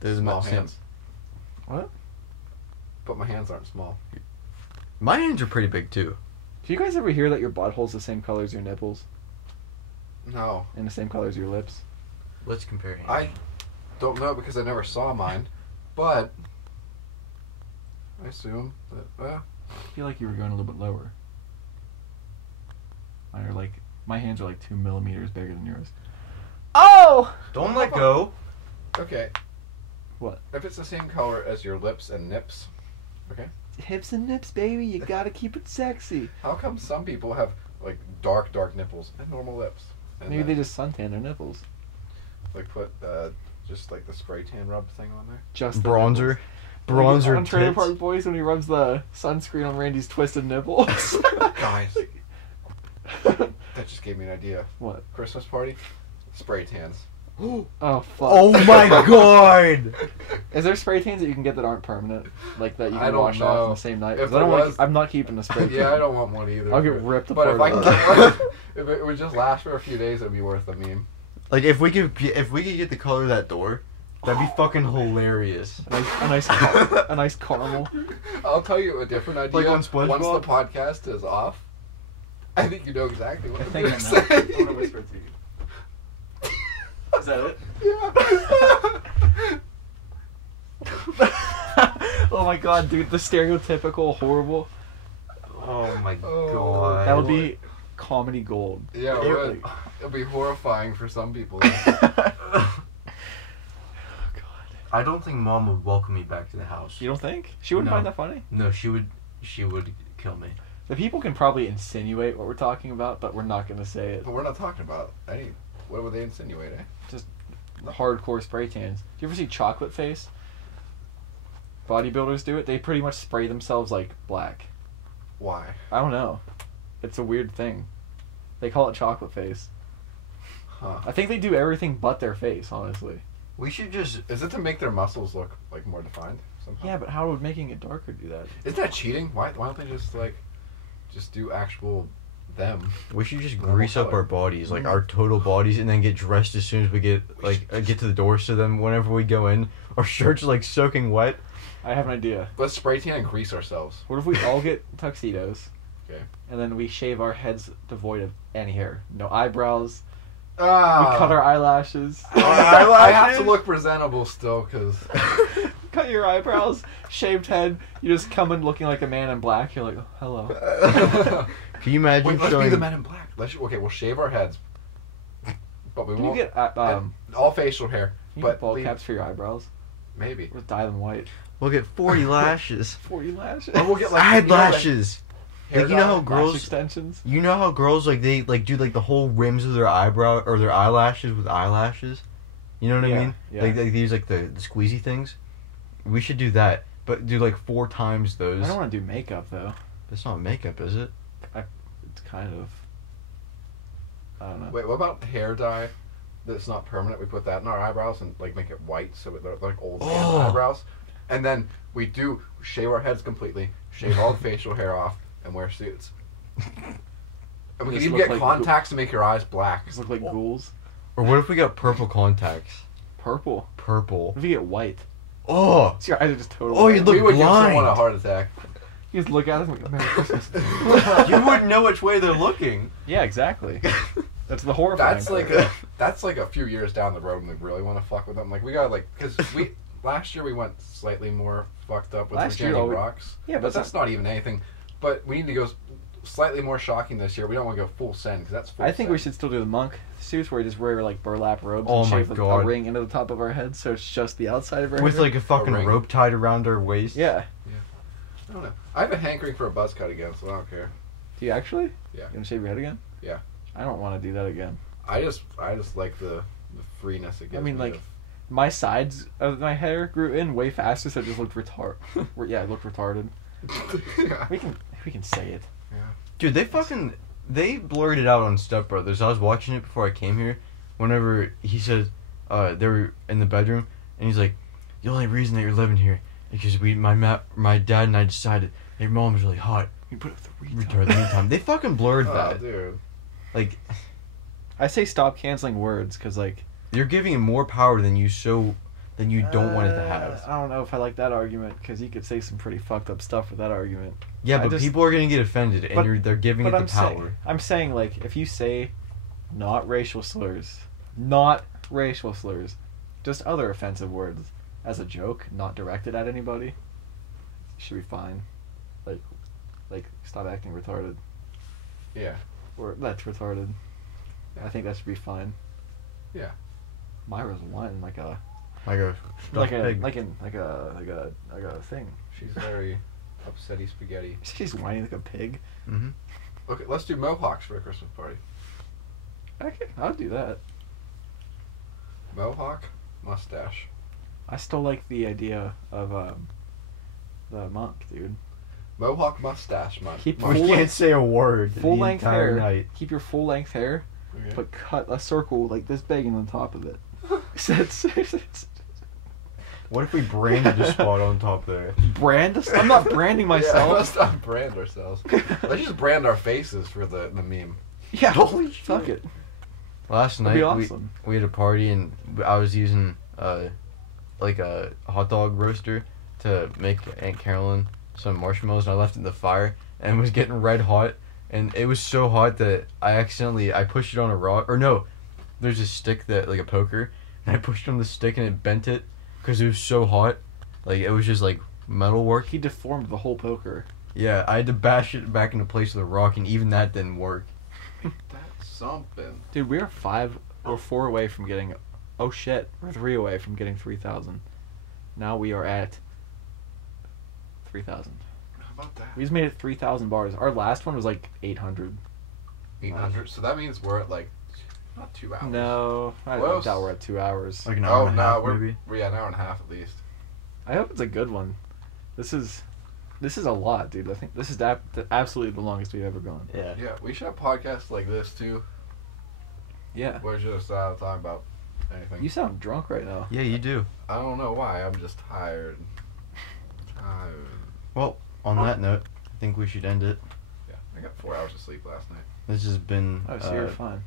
There's Small my hands. What? But my hands aren't small. My hands are pretty big too. Do you guys ever hear that your butthole's the same color as your nipples No. and the same color as your lips? Let's compare hands. I don't know because I never saw mine, but I assume that, I feel like you were going a little bit lower. Mine are like, my hands are like 2 millimeters bigger than yours. Oh! Don't let go. okay. What? If it's the same color as your lips and nips, okay? Hips and nips, baby. You gotta keep it sexy. How come some people have, like, dark nipples and normal lips? And Maybe then, they just suntan their nipples. like, put, just, like, the spray tan rub thing on there? Just the Bronzer. nipples. Bronzer Like on Trailer tits. Park Boys when he rubs the sunscreen on Randy's twisted nipples. Guys. That just gave me an idea. What? Christmas party? Spray tans. Oh, fuck. Oh my god! Is there spray tans that you can get that aren't permanent? Like that you I can don't wash off on know. the same night? If 'Cause I don't there want. was- I'm not keeping a spray tan. Yeah, I don't want one either. I'll get ripped But apart. if I can get one, if it would just last for a few days, it'd be worth the meme. Like if we could get the color of that door, that'd be fucking hilarious. a nice caramel. I'll tell you a different idea. Like on SpongeBob? Once the podcast is off, I think you know exactly what I I'm think going I to know. say. I'm gonna whisper it to you. Is that it? Yeah. Oh my god, dude, the stereotypical horrible. Oh my Oh. god. That would be comedy gold. Yeah, it would. It'll be horrifying for some people. I don't think Mom would welcome me back to the house. You don't think? She wouldn't find that funny? No, she would kill me. The people can probably insinuate what we're talking about, but we're not going to say it. But we're not talking about any... What would they insinuate, eh? Just hardcore spray tans. Do you ever see chocolate face? Bodybuilders do it. They pretty much spray themselves like black. Why? I don't know. It's a weird thing. They call it chocolate face. Huh. I think they do everything but their face, honestly. We should just... Is it to make their muscles look, like, more defined somehow? Yeah, but how would making it darker do that? Isn't that cheating? Why don't they just, like, just do actual them? We should just Normal grease up color. our bodies, like our total bodies, and then get dressed as soon as we get, like, get to the door, so then whenever we go in, our shirts are, like, soaking wet. I have an idea. Let's spray tan and grease ourselves. What if we all get tuxedos? Okay. And then we shave our heads devoid of any hair. No eyebrows. Ah. We cut our eyelashes. I have to look presentable still, because... Cut your eyebrows, shaved head. You just come in looking like a man in black. You're like, oh, hello. Can you imagine Wait, let's showing... be the men in black. Okay, we'll shave our heads. But we Can you won't... get all facial hair. you But get bald leave- caps for your eyebrows? Maybe. Or dye them white. We'll get 40 lashes. 40 lashes. Or we'll get, like... Eyelashes! hair Like, you know dye. how Lash girls... extensions. You know how girls, like, they, like, do, like, the whole rims of their eyebrow, or their eyelashes with eyelashes? You know what I mean? Yeah. Like, these, like, the squeezy things? We should do that, but do, like, 4 times those. I don't want to do makeup, though. That's not makeup, is it? It's kind of... I don't know. Wait, what about hair dye that's not permanent? We put that in our eyebrows and, like, make it white so they're like old man Oh. eyebrows. And then we do shave our heads completely, shave all the facial hair off, and wear suits. And we Just can even look get like contacts to make your eyes black. Just look like ghouls. Or what if we got purple contacts? Purple. Purple. What if you get white? Oh! So your eyes are just totally Oh, white. you look We would give blind. someone a heart attack. You just look at them and go, Merry Christmas. You wouldn't know which way they're looking. Yeah, exactly. That's the horrifying That's like a few years down the road when we really want to fuck with them. Like, we got, like, because last year we went slightly more fucked up with Last year, Virginia we- Rocks. Yeah, But that's not even anything. But we need to go slightly more shocking this year. We don't want to go full send, because that's full I think we send. should still do the monk suits where we just wear like burlap robes Oh and my shave a God. ring into the top of our heads so it's just the outside of our With head. like a fucking ring. rope tied around our waist. Yeah. I don't know. I have a hankering for a buzz cut again, so I don't care. Do you actually? Yeah. You gonna shave your head again? Yeah. I don't want to do that again. I just like the freeness it gives I mean, me like, of- my sides of my hair grew in way faster, so it just looked yeah, it looked retarded. Yeah. We can say it. Dude, they blurred it out on Step Brothers. I was watching it before I came here. Whenever he said, they were in the bedroom, and he's like, the only reason that you're living here is because my dad and I decided that your mom was really hot. You put up the Retard the meantime. They fucking blurred Oh, that. dude. Like, I say stop canceling words, because, like... you're giving it more power than you don't want it to have. I don't know if I like that argument, because you could say some pretty fucked up stuff with that argument. Yeah, but people are gonna get offended, and But- they're giving it the power. I'm saying, like, if you say not racial slurs, just other offensive words as a joke, not directed at anybody, you should be fine. Like stop acting retarded. Yeah. Or that's retarded. I think that should be fine. Yeah. Myra's whining like a thing. She's very upsetty spaghetti. She's whining like a pig. Mm-hmm. Okay, let's do mohawks for a Christmas party. Okay, I'll do that. Mohawk, mustache. I still like the idea of the monk, dude. Mohawk, mustache, Keep We full can't length- say a word. Full the length entire hair. night. Keep your full length hair, Okay. but cut a circle like this big on the top of it. It's What if we branded the spot on top there? brand. I'm not branding Yeah, myself. let's not brand ourselves. Let's just brand our faces for the meme. Yeah, Holy fuck it. Last That'd night be awesome. we had a party and I was using like a hot dog roaster to make Aunt Carolyn some marshmallows, and I left it in the fire and it was getting red hot, and it was so hot that I pushed it on a rock, or no, there's a stick that like a poker, and I pushed on the stick and it bent it because it was so hot, like it was just like metal work. He deformed the whole poker. Yeah, I had to bash it back into place with a rock, and even that didn't work. That's something. Dude, we're 5 or 4 away from getting. Oh shit, we're 3 away from getting 3,000. Now we are at 3,000. How about that? We just made it 3,000 bars. Our last one was like 800. 800. So that means we're at like not 2 hours. No, I Close. doubt we're at 2 hours. Like an hour and a half, we're maybe. an hour and a half at least. I hope it's a good one. This is a lot, dude. I think this is absolutely the longest we've ever gone. Yeah. Yeah, we should have podcasts like this too. Yeah. We're just talking about anything. You sound drunk right now. Yeah, you do. I don't know why. I'm just tired. Well, on that note, I think we should end it. Yeah, I got 4 hours of sleep last night. This has been. Oh, so you're fine.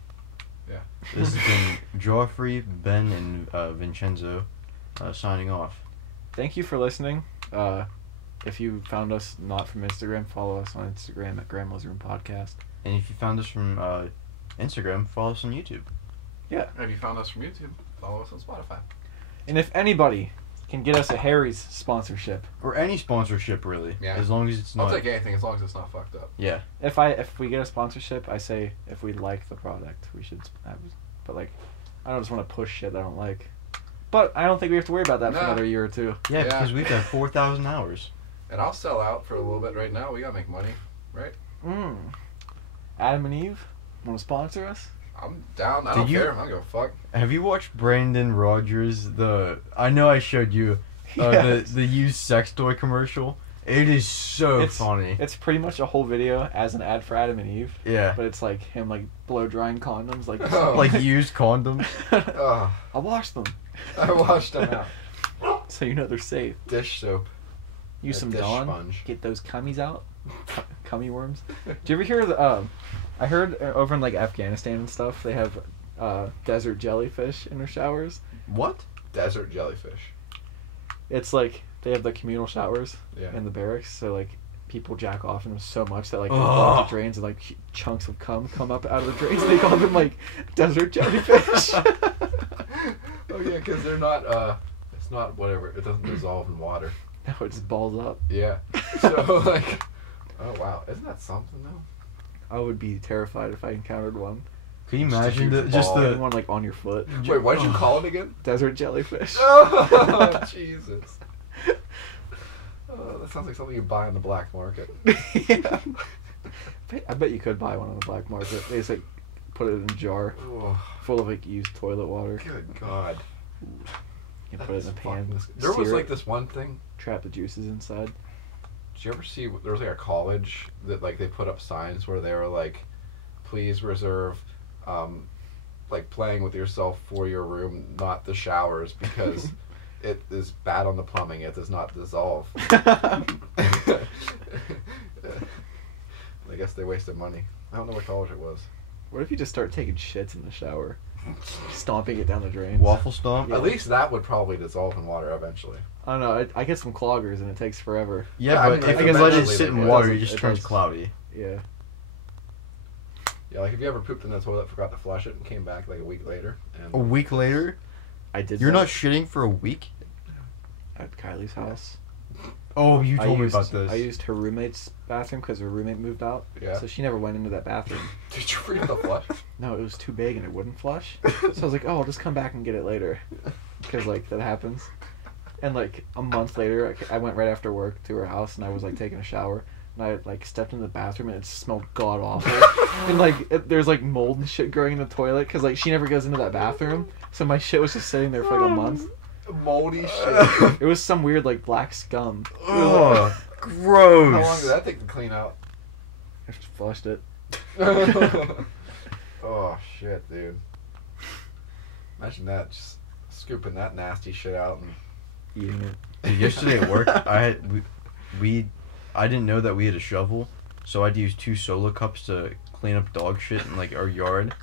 Yeah. This has been Joffrey, Ben, and Vincenzo signing off. Thank you for listening. If you found us not from Instagram, follow us on Instagram at Grandma's Room Podcast. And if you found us from Instagram, follow us on YouTube. Yeah. And if you found us from YouTube, follow us on Spotify. And if anybody can get us a Harry's sponsorship, Or any sponsorship, really. Yeah. As long as it's I'll not. take anything as long as it's not fucked up. Yeah. if we get a sponsorship, I say if we like the product, we should have. But like, I don't just want to push shit that I don't like. But I don't think we have to worry about that for No. another year or two. Yeah, Yeah. because we've got 4,000 hours. And I'll sell out for a little bit right now. We gotta make money, right? Adam and Eve want to sponsor us? I'm down. I Do don't you- care. I don't give a fuck. Have you watched Brandon Rogers? I know I showed you Yes. the used sex toy commercial. It is so funny. It's pretty much a whole video as an ad for Adam and Eve. Yeah. But it's like him like blow drying condoms, like Oh. Like used condoms. Ugh. I washed them, I washed them out. so you know they're safe. Dish soap. Use A some dish Dawn, sponge. get those cummies out, cummy worms. Do you ever hear the? I heard over in like Afghanistan and stuff, they have desert jellyfish in their showers. What? Desert jellyfish. It's like they have the communal showers Yeah. in the barracks, so like people jack off in them so much that like they Ugh. clog the drains and like chunks of cum come up out of the drains. They call them like desert jellyfish. Oh yeah, because they're not. It's not whatever. It doesn't dissolve in water. No, it just balls up. Yeah. So like. Oh wow, isn't that something though? I would be terrified if I encountered one. Can you Just a imagine huge just ball. the One like on your foot. Wait, what did you call it again? Desert jellyfish. Oh Jesus. Oh, that sounds like something you buy on the black market. Yeah. I bet you could buy one on the black market. They just like put it in a jar Oh, full of like used toilet water. good God. You That put it is in a fucking pan. There was sear like it, this one thing. trap the juices inside. Did you ever see? There was like a college that like they put up signs where they were like, "Please reserve, like playing with yourself for your room, not the showers, because it is bad on the plumbing. It does not dissolve." I guess they wasted money. I don't know what college it was. What if you just start taking shits in the shower, stomping it down the drains? waffle stomp? Yeah. At least that would probably dissolve in water eventually. I don't know. I get some cloggers and it takes forever. Yeah, Yeah, I but mean, if like, you let it eventually sit they in would. water, It it just does- turns cloudy. Yeah. Yeah, like if you ever pooped in the toilet, forgot to flush it, and came back like a week later, and A week later, I did. you're that not shitting for a week? at Kylie's house. Oh, you told me used, about this. I used her roommate's bathroom because her roommate moved out. Yeah. So she never went into that bathroom. did you forget to flush? No, it was too big and it wouldn't flush. So I was like, oh, I'll just come back and get it later. Because, like, that happens. And, like, a month later, I went right after work to her house and I was, like, taking a shower. And I, like, stepped in the bathroom and it smelled god-awful. And, like, there's, like, mold and shit growing in the toilet because, like, she never goes into that bathroom. So my shit was just sitting there for, like, a month. Moldy shit. It was some weird, like, black scum. Ugh, gross. How long did that take to clean out? I just flushed it. Oh shit, dude! Imagine that, just scooping that nasty shit out and Eating it. Dude, yesterday at work, I didn't know that we had a shovel, so I'd use 2 solo cups to clean up dog shit in like our yard.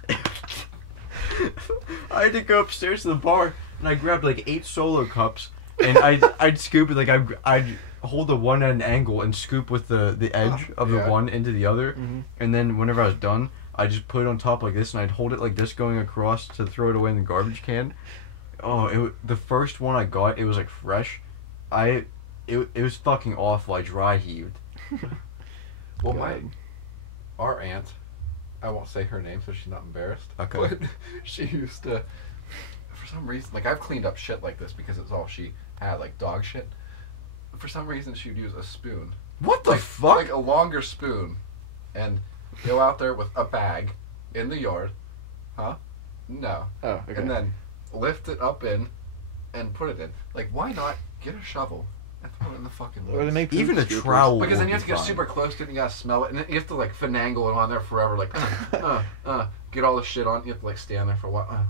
I had to go upstairs to the bar and I grabbed like 8 solo cups and I'd scoop it, like I'd hold the one at an angle and scoop with the edge of the Yeah. one into the other, Mm-hmm. and then whenever I was done, I just put it on top like this and I'd hold it like this going across to throw it away in the garbage can. Oh, the first one I got, it was like fresh. It was fucking awful. I dry heaved. well, our aunt, I won't say her name so she's not embarrassed. Okay. But she used to, for some reason, like I've cleaned up shit like this because it's all she had, like dog shit. For some reason, she'd use a spoon. What the like, fuck? Like a longer spoon, and go out there with a bag in the yard. Huh? No. Oh, okay. And then lift it up in and put it in. Like, why not get a shovel and throw it in the fucking woods? Or they make Even a poop scoopers. trowel. Because then would you have to be get fine. super close to it and you gotta smell it. And then you have to, like, finagle it on there forever. Like, get all the shit on. You have to, like, stand there for a while.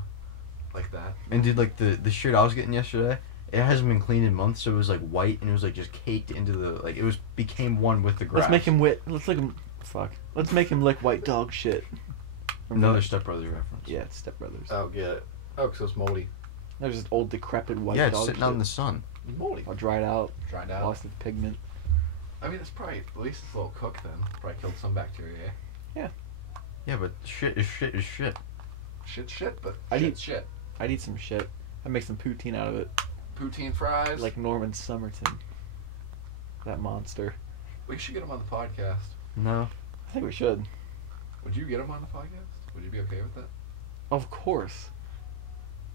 Like that. And dude, like the shirt I was getting yesterday, it hasn't been cleaned in months, so it was like white and it was like just caked into the like it was became one with the grass. Let's make him Let's lick him. Fuck. Let's make him lick white dog shit. Another Step Brothers reference. Yeah, it's Step Brothers. Oh, get it. Oh, because it's moldy. There's this old decrepit white Yeah, dog it's sitting shit. out in the sun. Moldy. All dried out, Dried out. lost its pigment. I mean, it's probably, at least it's a little cooked then. Probably killed some bacteria, eh? Yeah, but shit is shit is shit. Shit, but I'd shit, eat- shit. I'd eat some shit. I'd make some poutine out of it. Poutine fries. Like Norman Somerton. That monster. We should get him on the podcast. No. I think we should. Would you get him on the podcast? Would you be okay with that? Of course.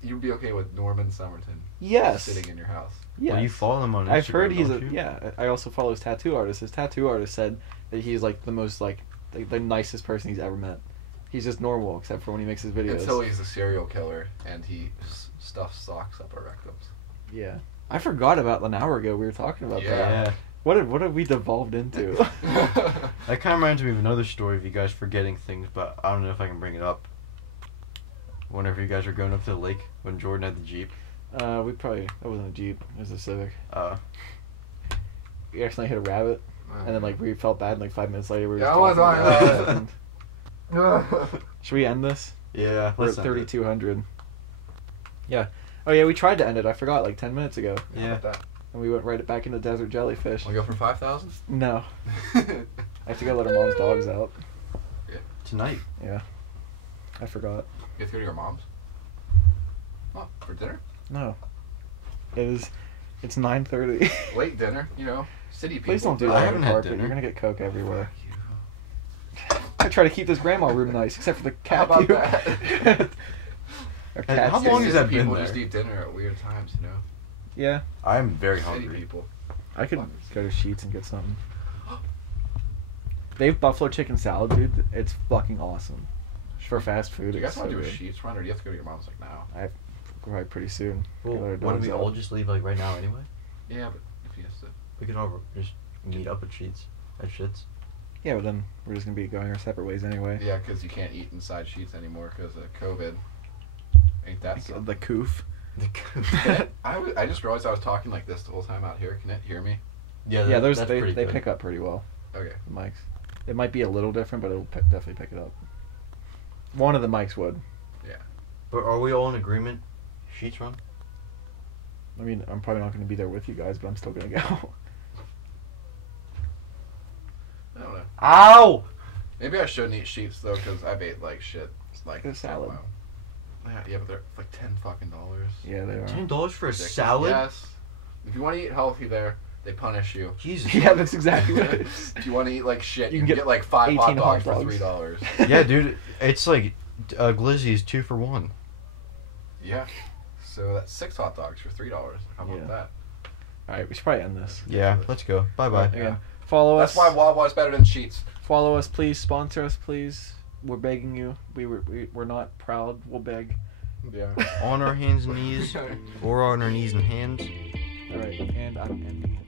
You'd be okay with Norman Somerton Yes. sitting in your house. Yes. Well, you follow him on Instagram, I've heard he's don't you? yeah. I also follow his tattoo artist. His tattoo artist said that he's like the most like the nicest person he's ever met. He's just normal except for when he makes his videos. Until he's a serial killer and he stuffs socks up our rectums. Yeah. I forgot about an hour ago we were talking about that. Yeah. What have we devolved into? That kind of reminds me of another story of you guys forgetting things, but I don't know if I can bring it up. Whenever you guys were going up to the lake when Jordan had the Jeep. That wasn't a Jeep. It was a Civic. We accidentally hit a rabbit, and then like we felt bad. And like 5 minutes later, we were Yeah, just I was talking on about that. it. And- Should we end this? Yeah. We're at 3,200. Yeah. Oh yeah, we tried to end it. I forgot like 10 minutes ago, How about that? and we went right back into desert jellyfish. Want to go for 5,000? No, I have to go let our mom's dogs out. Tonight. Yeah, I forgot. You have to go to your mom's? Oh, for dinner? No, it's 9:30. Late dinner, you know. City people. Please don't do I that on haven't the had carpet. dinner. You're gonna get coke everywhere. Fuck I try to keep this grandma room nice, except for the cat. How about view. that? Our Hey, cat's how you. long just- has that been People there? just eat dinner at weird times, you know. Yeah, I'm very City hungry. people. I could go to Sheetz and get something. They have buffalo chicken salad, dude. It's fucking awesome. For fast food, Do you guys it's want so to do a good. Sheets run, or do you have to go to your mom's like now? Probably pretty soon. Well, Get our why don't dogs we out. all just leave like right now anyway? Yeah, but if he has to. We could all just meet up at Sheets. At Shits. Yeah, but then we're just gonna be going our separate ways anyway. Yeah, because you can't eat inside Sheets anymore because of COVID. Ain't that something? The coof. I just realized I was talking like this the whole time out here. Can it hear me? Yeah, Yeah, those that's they pretty good. pick up pretty well. Okay. The mics. It might be a little different, but it'll definitely pick it up. One of the mics would. But are we all in agreement? Sheets run? I mean, I'm probably not going to be there with you guys, but I'm still going to go. I don't know. Ow! Maybe I shouldn't eat Sheets though, because I've ate like shit. Like A salad. Yeah, but they're like $10 dollars. Yeah, they are. $10 for a Ridiculous. salad? Yes. If you want to eat healthy there, they punish you. Jesus. Yeah, that's exactly what it is. If you want to eat like shit, You you can can get get like 5 hot 18 dogs hot for dogs. $3. Yeah, dude. It's like Glizzy's 2 for 1. Yeah. So that's 6 hot dogs for $3. How about Yeah. that? Alright, we should probably end this. Yeah, let's go. Bye-bye. Yeah. Again, follow us. That's why Wawa's better than Sheets. Follow us, please. Sponsor us, please. We're begging you. We're not proud. We'll beg. Yeah. On our hands and knees, or on our knees and hands. Alright, and I'm ending it.